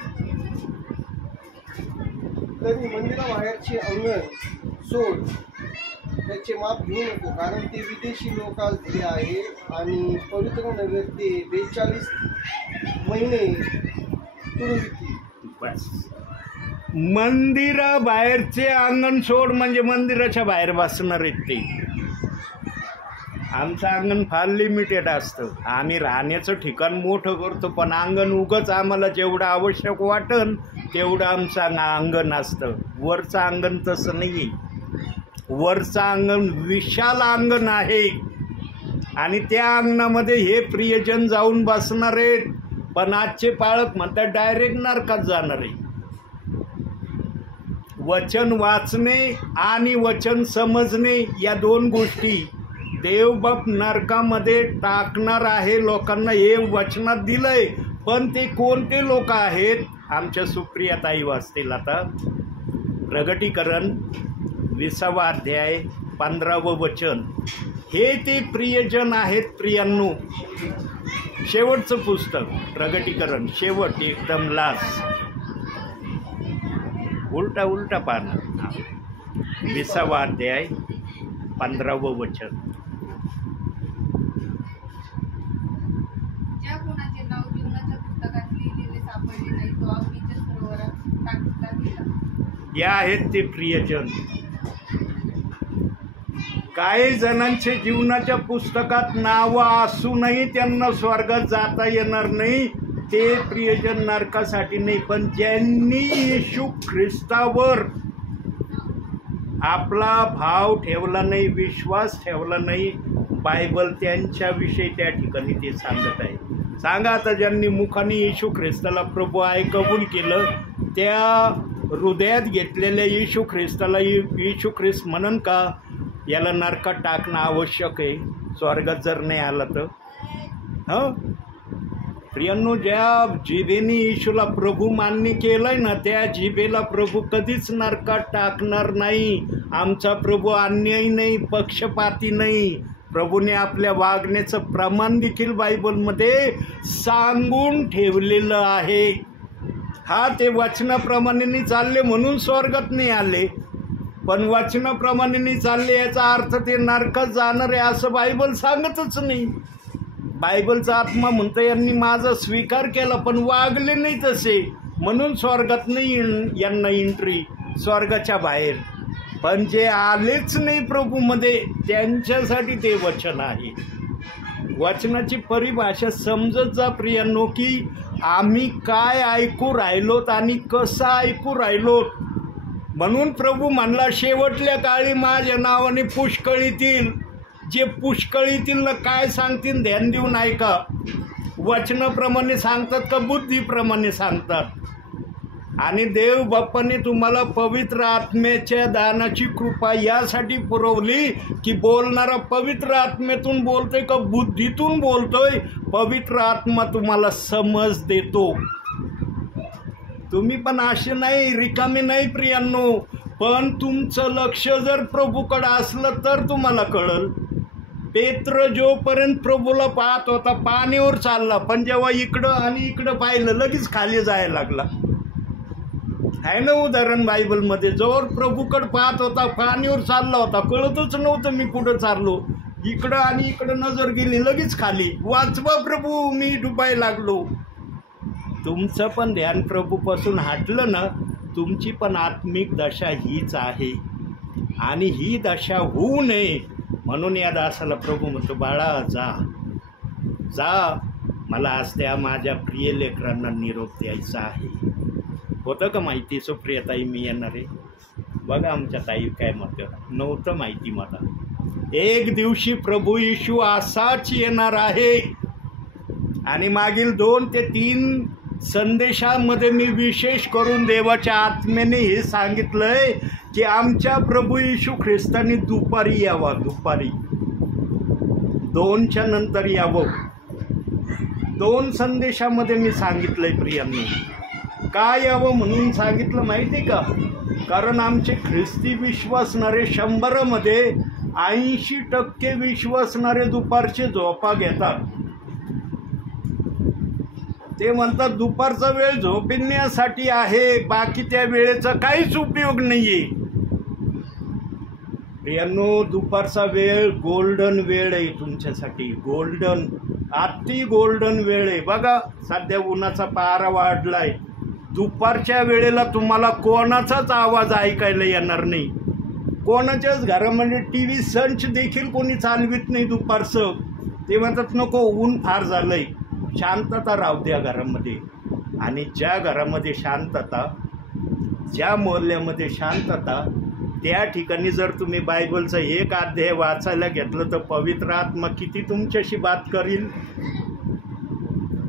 तरी मंदिराबाहेरचे अंगण सोड, त्याचे माप घेऊ नको, कारण ते विदेशी लोकांस दिले आहे आणि पवित्र नगर ते 42 महिने तुडवितील. बस. मंदिराबाहेरचे अंगण सोड म्हणजे मंदिराच्या बाहेर बसणार आहेत ते. आमचं अंगण फार लिमिटेड असतं. आम्ही राहण्याचं ठिकाण मोठं करतो पण अंगण उगच आम्हाला जेवढं आवश्यक वाटन तेवढं आमचं अंगण असतं. वरचं अंगण तसं नाही आहे. वरचं अंगण विशाल अंगण आहे आणि त्या अंगणामध्ये हे प्रियजन जाऊन बसणार आहेत. पण आजचे पाळक म्हणतात डायरेक्ट नरकात जाणार आहे. वचन वाचणे आणि वचन समजणे या दोन गोष्टी देवबाप नरकामध्ये टाकणार आहे लोकांना, हे वचनात दिलंय. पण ते कोणते लोक आहेत? आमच्या सुप्रिया ताई वाचतील आता. प्रगटीकरण 20वा अध्याय 15वं वचन. हे ते प्रियजन आहेत प्रियांनो. शेवटचं पुस्तक प्रगटीकरण, शेवट एकदम लास्ट, उलटा पाना. 20वा अध्याय 15वं वचन. ज्या कोणाचे नाव जीवनाच्या पुस्तकात लिहिलेले सापडले नाही तो अग्नीच्या सरोवरात टाकला गेला. या आहेत ते प्रियजन. काही जणांचे जीवनाच्या पुस्तकात नावं असूनही त्यांना स्वर्गात जाता येणार नाही. ते प्रियजन नरकासाठी नाही, पण ज्यांनी येशू ख्रिस्तावर आपला भाव ठेवला नाही, विश्वास ठेवला नाही, बायबल त्यांच्याविषयी त्या ठिकाणी ते सांगत आहे. सांगा आता, ज्यांनी मुखाने येशू ख्रिस्ताला प्रभू आहे कबूल केलं, त्या हृदयात घेतलेल्या येशू ख्रिस्ताला येशू ख्रिस्त म्हणून का याला नरकात टाकणं आवश्यक आहे स्वर्गात जर नाही आला तर? हो प्रियांनो, ज्या जिभेने येशूला प्रभू मान्य केलंय ना त्या जिभेला प्रभू कधीच नरकात टाकणार नाही. आमचा प्रभू अन्यायी नाही, पक्षपाती नाही. प्रभूने आपल्या वागण्याचं प्रमाण देखील बायबलमध्ये सांगून ठेवलेलं आहे. हा, ते वचनाप्रमाणे नाही चालले म्हणून स्वर्गात नाही आले, पण वचनाप्रमाणे नाही चालले याचा अर्थ ते नरकात जाणार आहे असं बायबल सांगतच नाही. बायबलचा आत्मा म्हणतो यांनी माझा स्वीकार केला पण वागले नाही तसे, म्हणून स्वर्गात नाही यांना एंट्री, स्वर्गाच्या बाहेर. पण जे आलेच नाही प्रभूमध्ये त्यांच्यासाठी ते वचन आहे. वचनाची परिभाषा समजत जा प्रियांनो, की आम्ही काय ऐकू राहिलोत आणि कसं ऐकू राहिलोत. म्हणून प्रभू म्हणला, शेवटल्या काळी माझ्या नावाने पुष्कळीतील. जे पुष्कळीतील ना काय सांगतील ध्यान देऊन ऐका. वचनाप्रमाणे सांगतात का बुद्धीप्रमाणे सांगतात. आणि देव बाप्पाने तुम्हाला पवित्र आत्म्याच्या दानाची कृपा यासाठी पुरवली की बोलणारा पवित्र आत्म्यातून बोलतोय का बुद्धीतून बोलतोय. पवित्र आत्मा तुम्हाला समज देतो. तुम्ही पण असे नाही, रिकामे नाही प्रियांनो. पण तुमचं लक्ष जर प्रभूकडे असलं तर तुम्हाला कळल. पेत्र जोपर्यंत प्रभूला पाहत होता पाण्यावर चालला, पण जेव्हा इकडं आणि इकडं पाहिलं लगेच खाली जायला लागला. आहे ना उदाहरण बायबलमध्ये. जवळ प्रभूकडे पाहत होता पाण्यावर चालला होता, कळतच नव्हतं मी कुठं चाललो. इकडं आणि इकडं नजर गेली लगेच खाली. वाचवा प्रभू, मी डुबायला लागलो. तुमचं पण ध्यान प्रभूपासून हटलं ना, तुमची पण आत्मिक दशा हीच आहे. आणि ही दशा होऊ नये म्हणून या दासाला प्रभू म्हणतो, बाळा जा जा, मला आज त्या माझ्या प्रिय लेकरांना निरोप द्यायचा आहे. होतं का माहिती सुप्रियाताई मी येणार आहे? बघा आमच्या ताई काय म्हणतं, नव्हतं माहिती मला. एक दिवशी प्रभू येशू असाच येणार आहे. आणि मागील 2 ते 3 संदेशामध्ये मी विशेष करून देवाच्या आत्म्याने हे सांगितलंय की आमच्या प्रभू येशू ख्रिस्तांनी दुपारी यावा. दुपारी 2च्या नंतर यावं. 2 संदेशामध्ये मी सांगितलंय प्रियांनी. का यावं म्हणून सांगितलं माहिती आहे का? कारण आमचे ख्रिस्ती विश्वासणारे 100मध्ये 80% विश्वासणारे दुपारचे झोपा घेतात. ते म्हणतात दुपारचा वेळ झोपण्यासाठी आहे, बाकी त्या वेळेचा काहीच उपयोग नाहीये. प्रियांनो, दुपारचा वेळ गोल्डन वेळ आहे तुमच्यासाठी. गोल्डन, अति गोल्डन वेळ आहे. बघा सध्या उन्हाचा पारा वाढलाय. दुपारच्या वेळेला तुम्हाला कोणाचाच आवाज ऐकायला येणार नाही. कोणाच्याच घरामध्ये TV संच देखील कोणी चालवित नाही दुपारचं. ते म्हणतात नको, ऊन फार झालंय, शांतता राहू द्या घरामध्ये. आणि ज्या घरामध्ये शांतता, ज्या मोहल्ल्यामध्ये शांतता, त्या ठिकाणी जर तुम्ही बायबलचं एक अध्याय वाचायला घेतलं तर पवित्र आत्मा किती तुमच्याशी बात करील.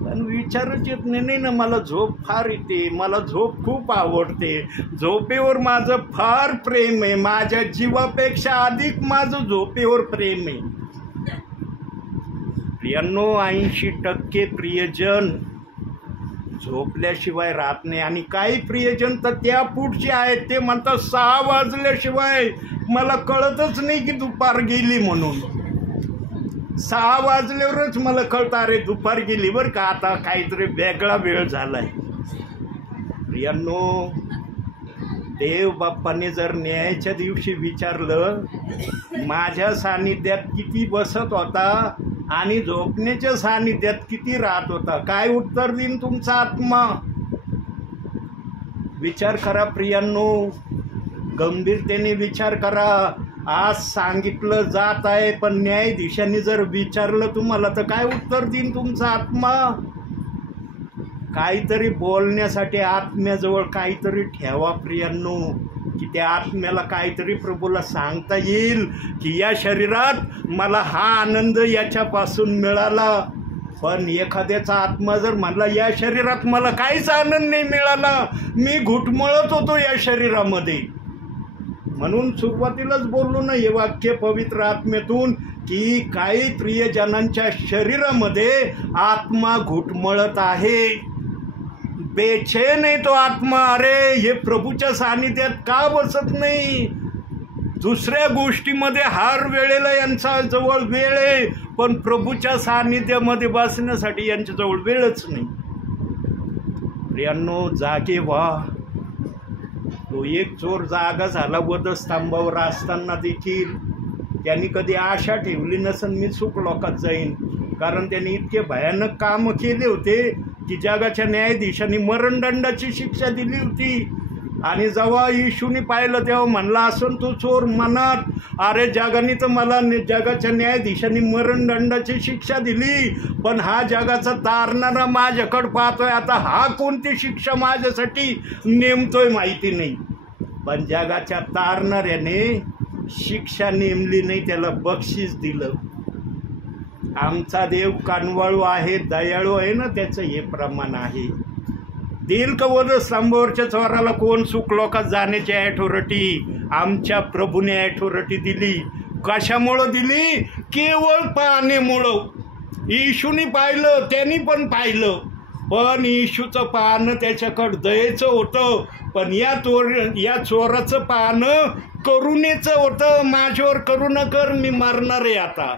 पण विचारच येत नाही ना, मला झोप फार येते, मला झोप खूप आवडते, झोपेवर माझं फार प्रेम आहे, माझ्या जीवापेक्षा अधिक माझं झोपेवर प्रेम आहे. प्रियांनो, 80% प्रियजन झोपल्याशिवाय राहत नाही. आणि काही प्रियजन तर त्या पुढचे आहेत. ते म्हणतात 6 वाजल्याशिवाय मला कळतच नाही की दुपार गेली म्हणून. 6 वाजल्यावरच मला कळतं अरे दुपार गेली बरं का, आता काहीतरी वेगळा वेळ झालाय. प्रियांनो, देव बाप्पाने जर न्यायाच्या दिवशी विचारलं माझ्या सानिध्यात किती बसत होता आणि झोपण्याच्या सानिध्यात किती राहत होता, काय उत्तर देईन तुमचा आत्मा? विचार करा प्रियांनो, गंभीरतेने विचार करा. आज सांगितलं जात आहे, पण न्यायाधीशांनी जर विचारलं तुम्हाला तर काय उत्तर देईन तुमचा आत्मा? काहीतरी बोलण्यासाठी आत्म्याजवळ काहीतरी ठेवा प्रियांनो, की त्या आत्म्याला काहीतरी प्रभूला सांगता येईल की या शरीरात मला हा आनंद याच्यापासून मिळाला. पण एखाद्याचा आत्मा जर म्हणला या शरीरात मला काहीच आनंद नाही मिळाला, मी घुटमळत होतो या शरीरामध्ये. म्हणून सुरुवातीलाच बोललो ना हे वाक्य पवित्र आत्म्यातून की काही प्रियजनांच्या शरीरामध्ये आत्मा घुटमळत आहे, बेचैन आहे तो आत्मा. अरे हे प्रभूच्या सानिध्यात का बसत नाही? दुसऱ्या गोष्टीमध्ये हर वेळेला यांचा जवळ वेळ आहे, पण प्रभूच्या सानिध्यामध्ये बसण्यासाठी यांच्याजवळ वेळच नाही. प्रियांनो, जागे व्हा. तो एक चोर जागा झाला वधस्तंभावर असताना देखील त्यांनी कधी आशा ठेवली नसन मी सुख लोकात जाईन, कारण त्यांनी इतके भयानक काम केले होते की जगाच्या न्यायाधीशांनी मरणदंडाची शिक्षा दिली होती. आणि जेव्हा येशूनी पाहिलं तेव्हा म्हणला असं तू चोर मनात, अरे जगाने तर मला जगाच्या न्यायाधीशांनी मरणदंडाची शिक्षा दिली, पण हा जगाचा तारणारा माझ्याकडे पाहतोय, आता हा कोणती शिक्षा माझ्यासाठी नेमतोय माहिती नाही. पण जगाच्या तारणाऱ्याने शिक्षा नेमली नाही, त्याला बक्षीस दिलं. आमचा देव कानवाळू आहे, दयाळू आहे ना, त्याचं हे प्रमाण आहे. देईल का वध स्तंभावरच्या चोराला कोण चुकलो का जाण्याची ॲथॉरिटी आमच्या प्रभूने ॲथॉरिटी दिली. कशामुळं दिली? केवळ पाहण्यामुळं. येशूनी पाहिलं, त्यांनी पण पाहिलं, पण येशूचं पाहणं त्याच्याकडं दयेचं होतं, पण या चोराचं पाहणं करुणेचं होतं. माझ्यावर करुणा कर, मी मरणार आहे, आता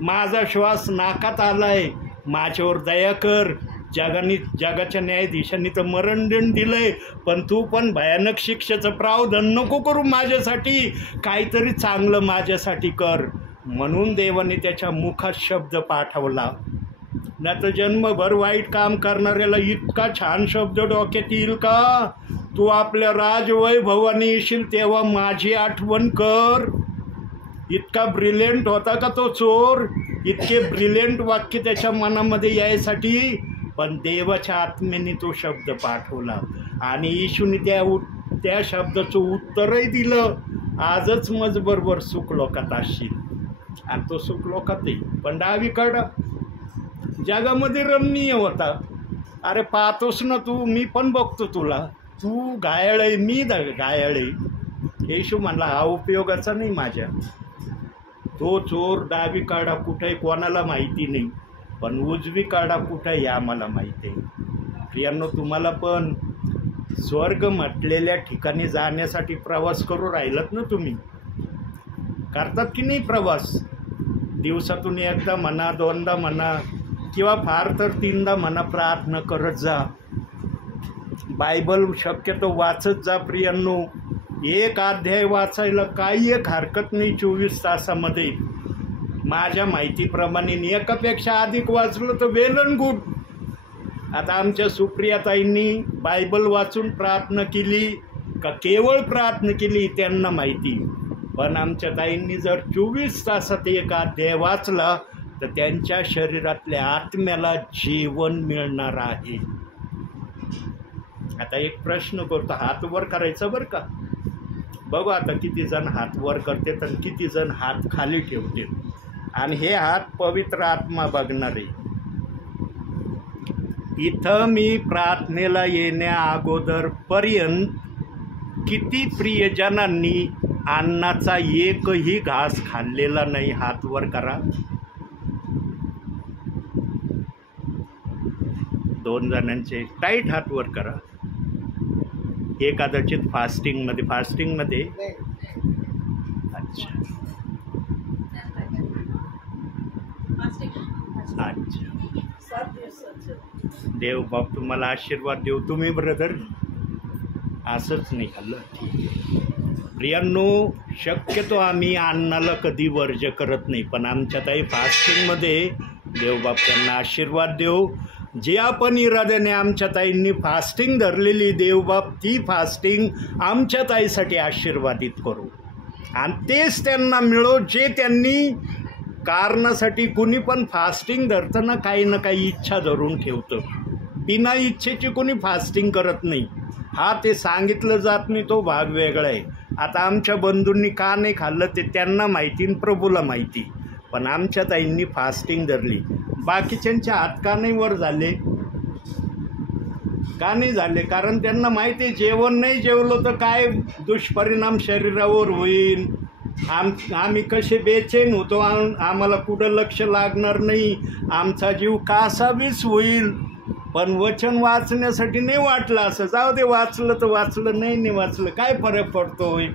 माझा श्वास नाकात आलाय, माझ्यावर दया कर. जगाच्या न्यायाधीशांनी तर मरणदंड दिलंय, पण तू पण भयानक शिक्षेचं प्रावधान नको करू माझ्यासाठी, काहीतरी चांगलं माझ्यासाठी कर. म्हणून देवाने त्याच्या मुखात शब्द पाठवला. नाही तर जन्मभर वाईट काम करणाऱ्याला इतका छान शब्द डोक्यात येईल का? तू आपल्या राजवैभवाने येशील तेव्हा माझी आठवण कर. इतका ब्रिलियंट होता का तो चोर? इतके ब्रिलियंट वाक्य त्याच्या मनामध्ये यायसाठी, पण देवाच्या आत्म्याने तो शब्द पाठवला आणि येशूने त्या शब्दाचं उत्तरही दिलं. आजच मज बरोबर सुख लोकात असशील, आणि तो सुख लोकात येईल, पण डावीकडं जगामध्ये रमणीय होता. अरे पाहतोस ना तू, मी पण बघतो तुला, तू घायाळ आहे, मी घायाळ आहे. येशू म्हणला हा उपयोगाचा नाही माझ्या. तो चोर डावी काढा कुठे कोणाला माहिती नाही, पण उजवी काढा कुठे हे आम्हाला माहिती आहे. प्रियांनो, तुम्हाला पण स्वर्ग म्हटलेल्या ठिकाणी जाण्यासाठी प्रवास करू राहिलात ना तुम्ही? करतात की नाही प्रवास? दिवसातून एकदा म्हणा, दोनदा म्हणा, किंवा फार तर 3दा म्हणा, प्रार्थना करत जा. बायबल शक्यतो वाचत जा प्रियांनो. एक अध्याय वाचायला काही एक हरकत नाही 24 तासामध्ये. माझ्या माहितीप्रमाणे एकापेक्षा अधिक वाचलं तर वेल अँड गुड. आता आमच्या सुप्रियाताईंनी बायबल वाचून प्रार्थना केली का केवळ प्रार्थना केली त्यांना माहिती, पण आमच्या ताईंनी जर 24 तासात एक अध्याय वाचला तर त्यांच्या शरीरातल्या आत्म्याला जीवन मिळणार आहे. आता एक प्रश्न करतो, हात वर करायचा बरं का? बघू आता किती जण हात वर करते तर किती जण हात खाली ठेवते. आणि हे हात पवित्र आत्मा बघणारे. इथं मी प्रार्थनेला येण्या अगोदरपर्यंत किती प्रियजनांनी अन्नाचा एकही घास खाल्लेला नाही? हात वर करा. 2 जणांचे टाईट हात वर करा. हे कदाचित फास्टिंगमध्ये अच्छा. देव बाप तुम्हाला आशीर्वाद देऊ. तुम्ही ब्रदर असंच नाही खाल्लं? प्रियांनो, शक्यतो आम्ही अन्नाला कधी वर्ज करत नाही, पण आमच्या ताई फास्टिंगमध्ये देवबाप त्यांना आशीर्वाद देऊ. जे आपण इराद्याने आमच्या ताईंनी फास्टिंग धरलेली, देवबाप ती फास्टिंग आमच्या ताईसाठी आशीर्वादित करू आणि तेच त्यांना मिळो जे त्यांनी कारणासाठी. कुणी पण फास्टिंग धरताना काही ना काही इच्छा धरून ठेवतं. बिना इच्छेची कोणी फास्टिंग करत नाही. हा ते सांगितलं जात नाही, तो भाग वेगळा आहे. आता आमच्या बंधूंनी का नाही खाल्लं ते त्यांना माहिती आणि प्रभूला माहिती, पण आमच्या ताईंनी फास्टिंग धरली. बाकीच्यांचे हात का नाही वर झाले? का नाही झाले? कारण त्यांना माहिती आहे जेवण नाही जेवलो तर काय दुष्परिणाम शरीरावर होईल. आम्ही कसे बेचैन होतो, आम्हाला कुठं लक्ष लागणार नाही, आमचा जीव कासावीस होईल. पण वचन वाचण्यासाठी नाही वाटलं असं, जाऊ दे, वाचलं तर वाचलं, नाही वाचलं काय फरक पडतोय.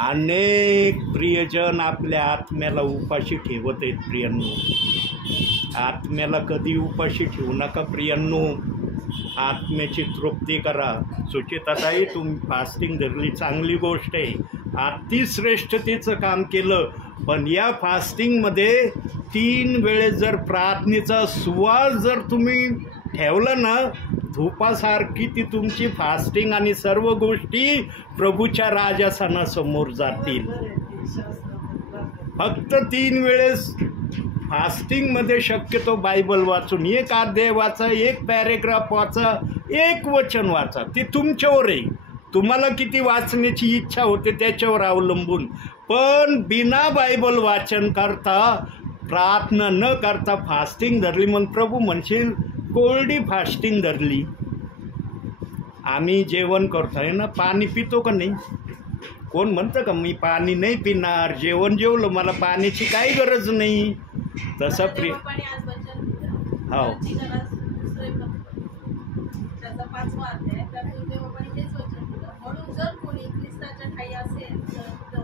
अनेक प्रियजन आपल्या आत्म्याला उपाशी ठेवत आहेत. प्रियांनो, आत्म्याला कधी उपाशी ठेवू नका प्रियांनो. आत्म्याची तृप्ती करा. सुचिताताई, तुम्ही फास्टिंग धरली, चांगली गोष्ट आहे, अतिश्रेष्ठतेचं काम केलं. पण या फास्टिंगमध्ये 3 वेळेस जर प्रार्थनेचा सुवास जर तुम्ही ठेवला ना, धुपासारखी ती तुमची फास्टिंग आणि सर्व गोष्टी प्रभूच्या राजासनासमोर जातील. फक्त 3 वेळेस फास्टिंगमध्ये शक्यतो बायबल वाचून 1 अध्याय वाचा, 1 पॅरेग्राफ वाचा, 1 वचन वाचा. ते तुमच्यावर आहे, तुम्हाला किती वाचण्याची इच्छा होते त्याच्यावर अवलंबून. पण बिना बायबल वाचन करता, प्रार्थना न करता फास्टिंग धरली, मग प्रभू म्हणशील कोरडी फास्टिंग धरली. आम्ही जेवण करतोय ना, पाणी पितो का नाही? कोण म्हणतं का मी पाणी नाही पिणार, जेवण जेवलं, मला पाण्याची काही गरज नाही? तसं प्रिय हो, त्याचा 5वा अध्याय त्यातून देवबापाने हेच वचन दिलं. म्हणून जर कोणी ख्रिस्ताच्या ठायी असेल तर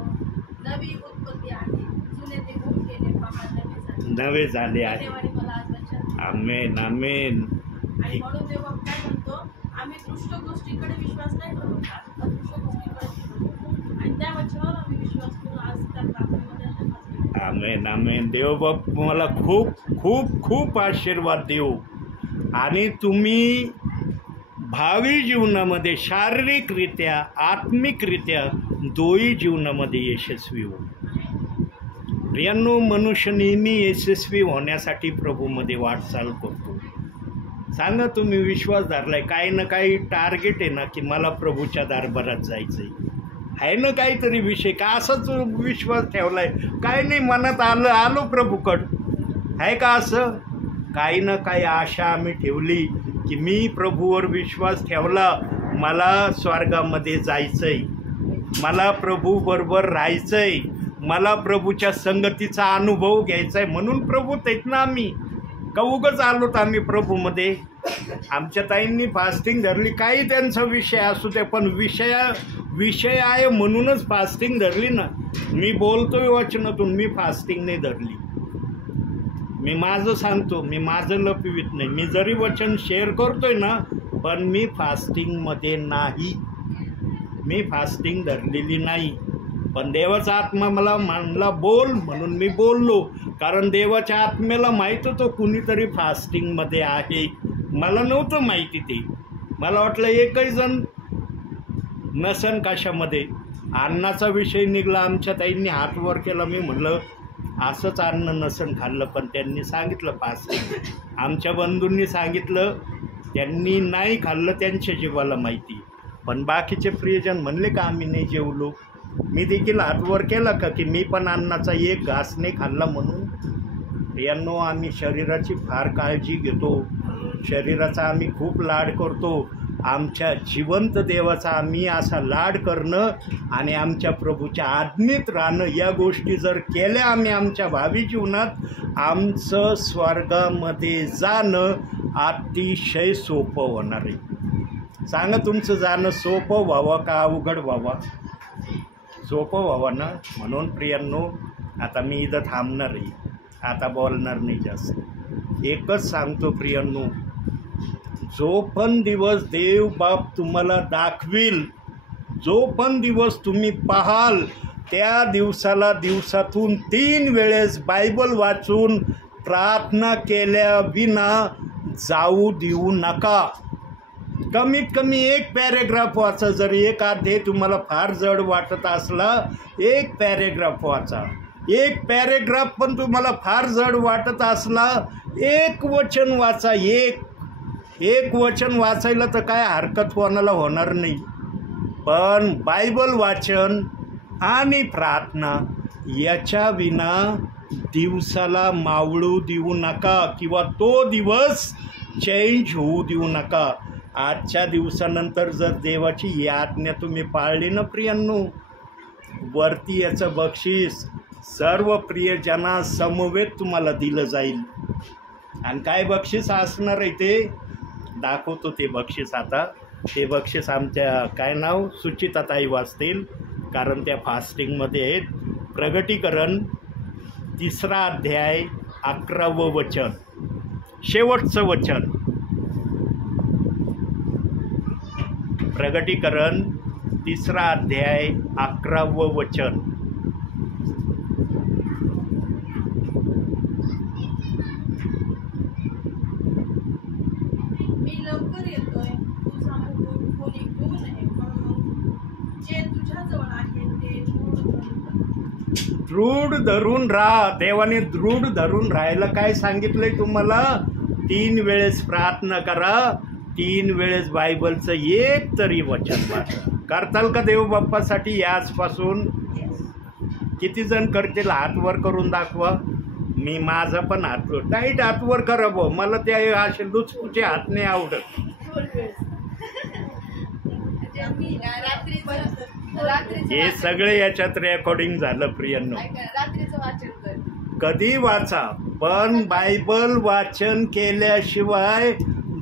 नवी उत्पत्ती आहे, जुने ते होऊन गेले, पहा नवे झाले आहे. देवाने मला आज वचन. आमेन आमेन. आणि म्हणून देवबाप काय म्हणतो, आम्ही दृष्ट गोष्टीकडे विश्वास नाही करू, अदृश्य गोष्टीकडे आणि त्या वचनावर आम्ही विश्वास करू. आज त्या प्रार्थनेमध्ये आमेन आमेन. देवबाप मला खूप खूप खूप आशीर्वाद देऊ आणि तुम्ही भावी जीवनामध्ये शारीरिकरित्या आत्मिकरित्या दोही जीवनामध्ये यशस्वी हो. प्रियांनो, मनुष्य नेहमी यशस्वी होण्यासाठी प्रभूमध्ये वाटचाल करतो. सांगा तुम्ही विश्वास धरलाय, काही ना काही टार्गेट आहे ना, की मला प्रभूच्या दरबारात जायचंय, आहे ना काहीतरी विषय, का असंच विश्वास ठेवलाय, काय नाही मनात आलो प्रभूकडं, आहे का असं? काही ना काही आशा आम्ही ठेवली की मी प्रभूवर विश्वास ठेवला, मला स्वर्गामध्ये जायचंय, मला प्रभूबरोबर राहायचंय, मला प्रभूच्या संगतीचा अनुभव घ्यायचा आहे, म्हणून प्रभू तेच ना आम्ही का उगाच आलोत आम्ही प्रभूमध्ये. आमच्या ताईंनी फास्टिंग धरली, काही त्यांचा विषय असू दे, पण विषय आहे म्हणूनच फास्टिंग धरली ना. मी बोलतोय वचनातून, मी फास्टिंग नाही धरली. मी माझं सांगतो, मी माझं लपवित नाही. मी जरी वचन शेअर करतोय ना, पण मी फास्टिंगमध्ये नाही, मी फास्टिंग धरलेली नाही. पण देवाचा आत्मा मला म्हणला बोल, म्हणून मी बोललो. कारण देवाच्या आत्म्याला माहीत होतं कुणीतरी फास्टिंगमध्ये आहे. मला नव्हतं माहिती ते. मला वाटलं एकही जण नसन कशामध्ये. अन्नाचा विषय निघाला, आमच्या ताईंनी हात वर केला. मी म्हटलं असंच अन्न नसन खाल्लं, पण त्यांनी सांगितलं फास्टिंग. आमच्या बंधूंनी सांगितलं, त्यांनी नाही खाल्लं, त्यांच्या जीवाला माहिती. पण बाकीचे प्रियजन म्हणले का आम्ही नाही जेवलो. मी देखील हातवर केला का की मी पण अन्नाचा एक घास नाही खाल्ला म्हणून. यांनो, आम्ही शरीराची फार काळजी घेतो, शरीराचा आम्ही खूप लाड करतो. आमच्या जिवंत देवाचा आम्ही असा लाड करणं आणि आमच्या प्रभूच्या आज्ञेत राहणं, या गोष्टी जर केल्या आम्ही आमच्या भावी जीवनात, आमचं स्वर्गामध्ये जाणं अतिशय सोपं होणार आहे. सांगा, तुमचं जाणं सोपं व्हावं का अवघड व्हावं? सोपं व्हावं ना. म्हणून प्रियांनो, आता मी इथं थांबणार आहे, आता बोलणार नाही जास्त. एकच सांगतो प्रियांनो, जो पण दिवस देव बाप तुम्हाला दाखवील, जो पण दिवस तुम्ही पाहाल, त्या दिवसाला दिवसातून 3 वेळेस बायबल वाचून प्रार्थना केल्या विना जाऊ देऊ नका. कमीत कमी 1 पॅरेग्राफ वाचा. जर 1 अध्याय तुम्हाला फार जड वाटत असला, 1 पॅरेग्राफ वाचा. 1 पॅरेग्राफ पण तुम्हाला फार जड वाटत असला, 1 वचन वाचा. एक वचन वाचायला तर काय हरकत कोणाला होणार नाही. पण बायबल वाचन आणि प्रार्थना याच्या विना दिवसाला मावळू देऊ नका, किंवा तो दिवस चेंज होऊ देऊ नका. आजच्या दिवसानंतर जर देवाची ही आज्ञा तुम्ही पाळली ना प्रियांनो, वरती याचं बक्षीस सर्व प्रियजना समवेत तुम्हाला दिलं जाईल. आणि काय बक्षीस असणार आहे ते दाखवतो. ते बक्षीस आता, ते बक्षीस आमच्या काय नाव सुचिताताई वाचतील, कारण त्या फास्टिंगमध्ये आहेत. प्रगटीकरण 3 अध्याय 11वं वचन, शेवटचं वचन. प्रगटीकरण 3 अध्याय 11वं वचन. मी लवकर येतोय, तुझ्याजवळ आहे ते दृढ धरून राहा. देवाने दृढ धरून राहायला काय सांगितलंय तुम्हाला? 3 वेळेस प्रार्थना करा, 3 वेळेस बायबलचं एक तरी वचन वाचा. करताल का देव बाप्पासाठी? आजपासून किती जण करतील? हात वर करून दाखवा. मी माझा पण हात टाईट हात वर करा भाऊ. मला ते असे लुचकुचे हात नाही आवडत. हे सगळे याच्यात रेकॉर्डिंग झालं प्रियांनो. रात्रीचं वाचन कर. कधी वाचा, पण बायबल वाचन केल्याशिवाय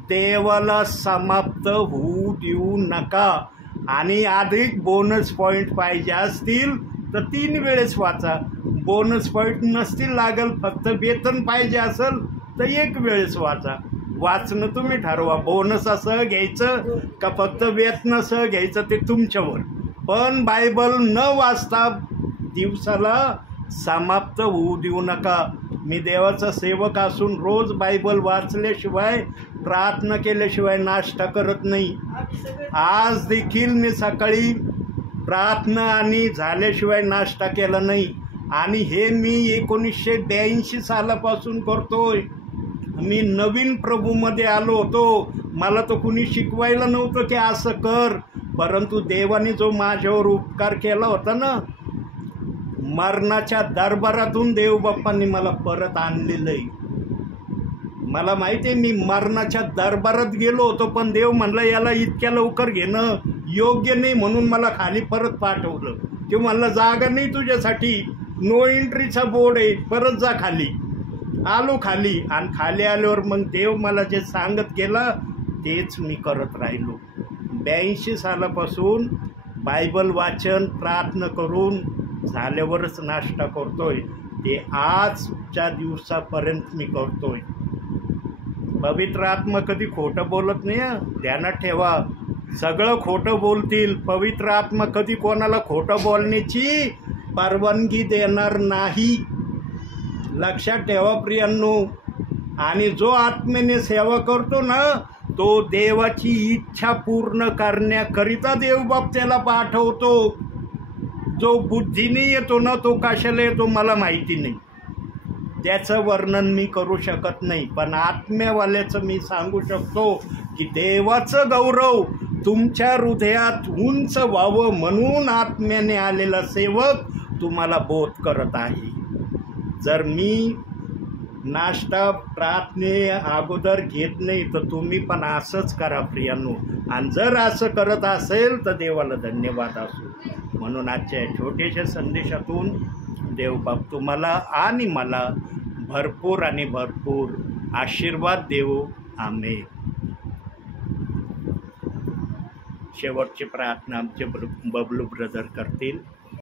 देवाला समाप्त होऊ देऊ नका. आणि अधिक बोनस पॉईंट पाहिजे असतील तर 3 वेळेस वाचा. बोनस पॉईंट नसतील लागल, फक्त वेतन पाहिजे असेल तर 1 वेळेस वाचा. वाचणं तुम्ही ठरवा, बोनसासह घ्यायचं का फक्त वेतनासह घ्यायचं ते तुमच्यावर. पण बायबल न वाचता दिवसाला समाप्त होऊ देऊ नका. मी देवाचा सेवक असून रोज बायबल वाचल्याशिवाय, प्रार्थना केल्याशिवाय नाश्ता करत नाही. आज देखील मी सकाळी प्रार्थना आणि झाल्याशिवाय नाश्ता केला नाही. आणि हे मी 1982 सालापासून करतोय. मी नवीन प्रभूमध्ये आलो होतो. मला तर कुणी शिकवायला नव्हतं की असं कर. परंतु देवाने जो माझ्यावर उपकार केला होता ना, मरणाच्या दरबारातून देवबाप्पांनी मला परत आणलेलं आहे. मला माहिती आहे मी मरणाच्या दरबारात गेलो होतो, पण देव म्हणलं याला इतक्या लवकर घेणं योग्य नाही, म्हणून मला खाली परत पाठवलं. ते म्हणलं जागा नाही तुझ्यासाठी, नो एंट्रीचा बोर्ड आहे, परत जा खाली. आलो खाली. आणि खाली आल्यावर मग देव मला जे सांगत गेला तेच मी करत राहिलो. 82 सालापासून बायबल वाचन प्रार्थना करून झाल्यावरच नाश्ता करतोय. ते आजच्या दिवसापर्यंत मी करतोय. पवित्र आत्मा कधी खोटं बोलत नाही. ध्यानात ठेवा, सगळं खोटं बोलतील. पवित्र आत्मा कधी कोणाला खोटं बोलण्याची परवानगी देणार नाही. लक्षात ठेवा प्रियांनो. आणि जो आत्मेने सेवा करतो ना, तो देवाची इच्छा पूर्ण करण्याकरिता देवबाप त्याला पाठवतो. जो बुद्धीने येतो ना, तो कशाला येतो मला माहिती नाही, त्याचं वर्णन मी करू शकत नाही. पण आत्म्यावाल्याचं मी सांगू शकतो की देवाचं गौरव तुमच्या हृदयात उंच व्हावं म्हणून आत्म्याने आलेला सेवक तुम्हाला बोध करत आहे. जर मी नाश्ता प्रार्थने अगोदर घेत नाही तर तुम्ही पण असंच करा प्रियांनो. आणि जर असं करत असेल तर देवाला धन्यवाद असो. म्हणून आजच्या छोट्याशा संदेशातून देवबाप तुम्हाला आणि मला भरपूर आणि भरपूर आशीर्वाद देवो. आमेन. शेवटची प्रार्थना आमचे बबलू ब्रदर करतील.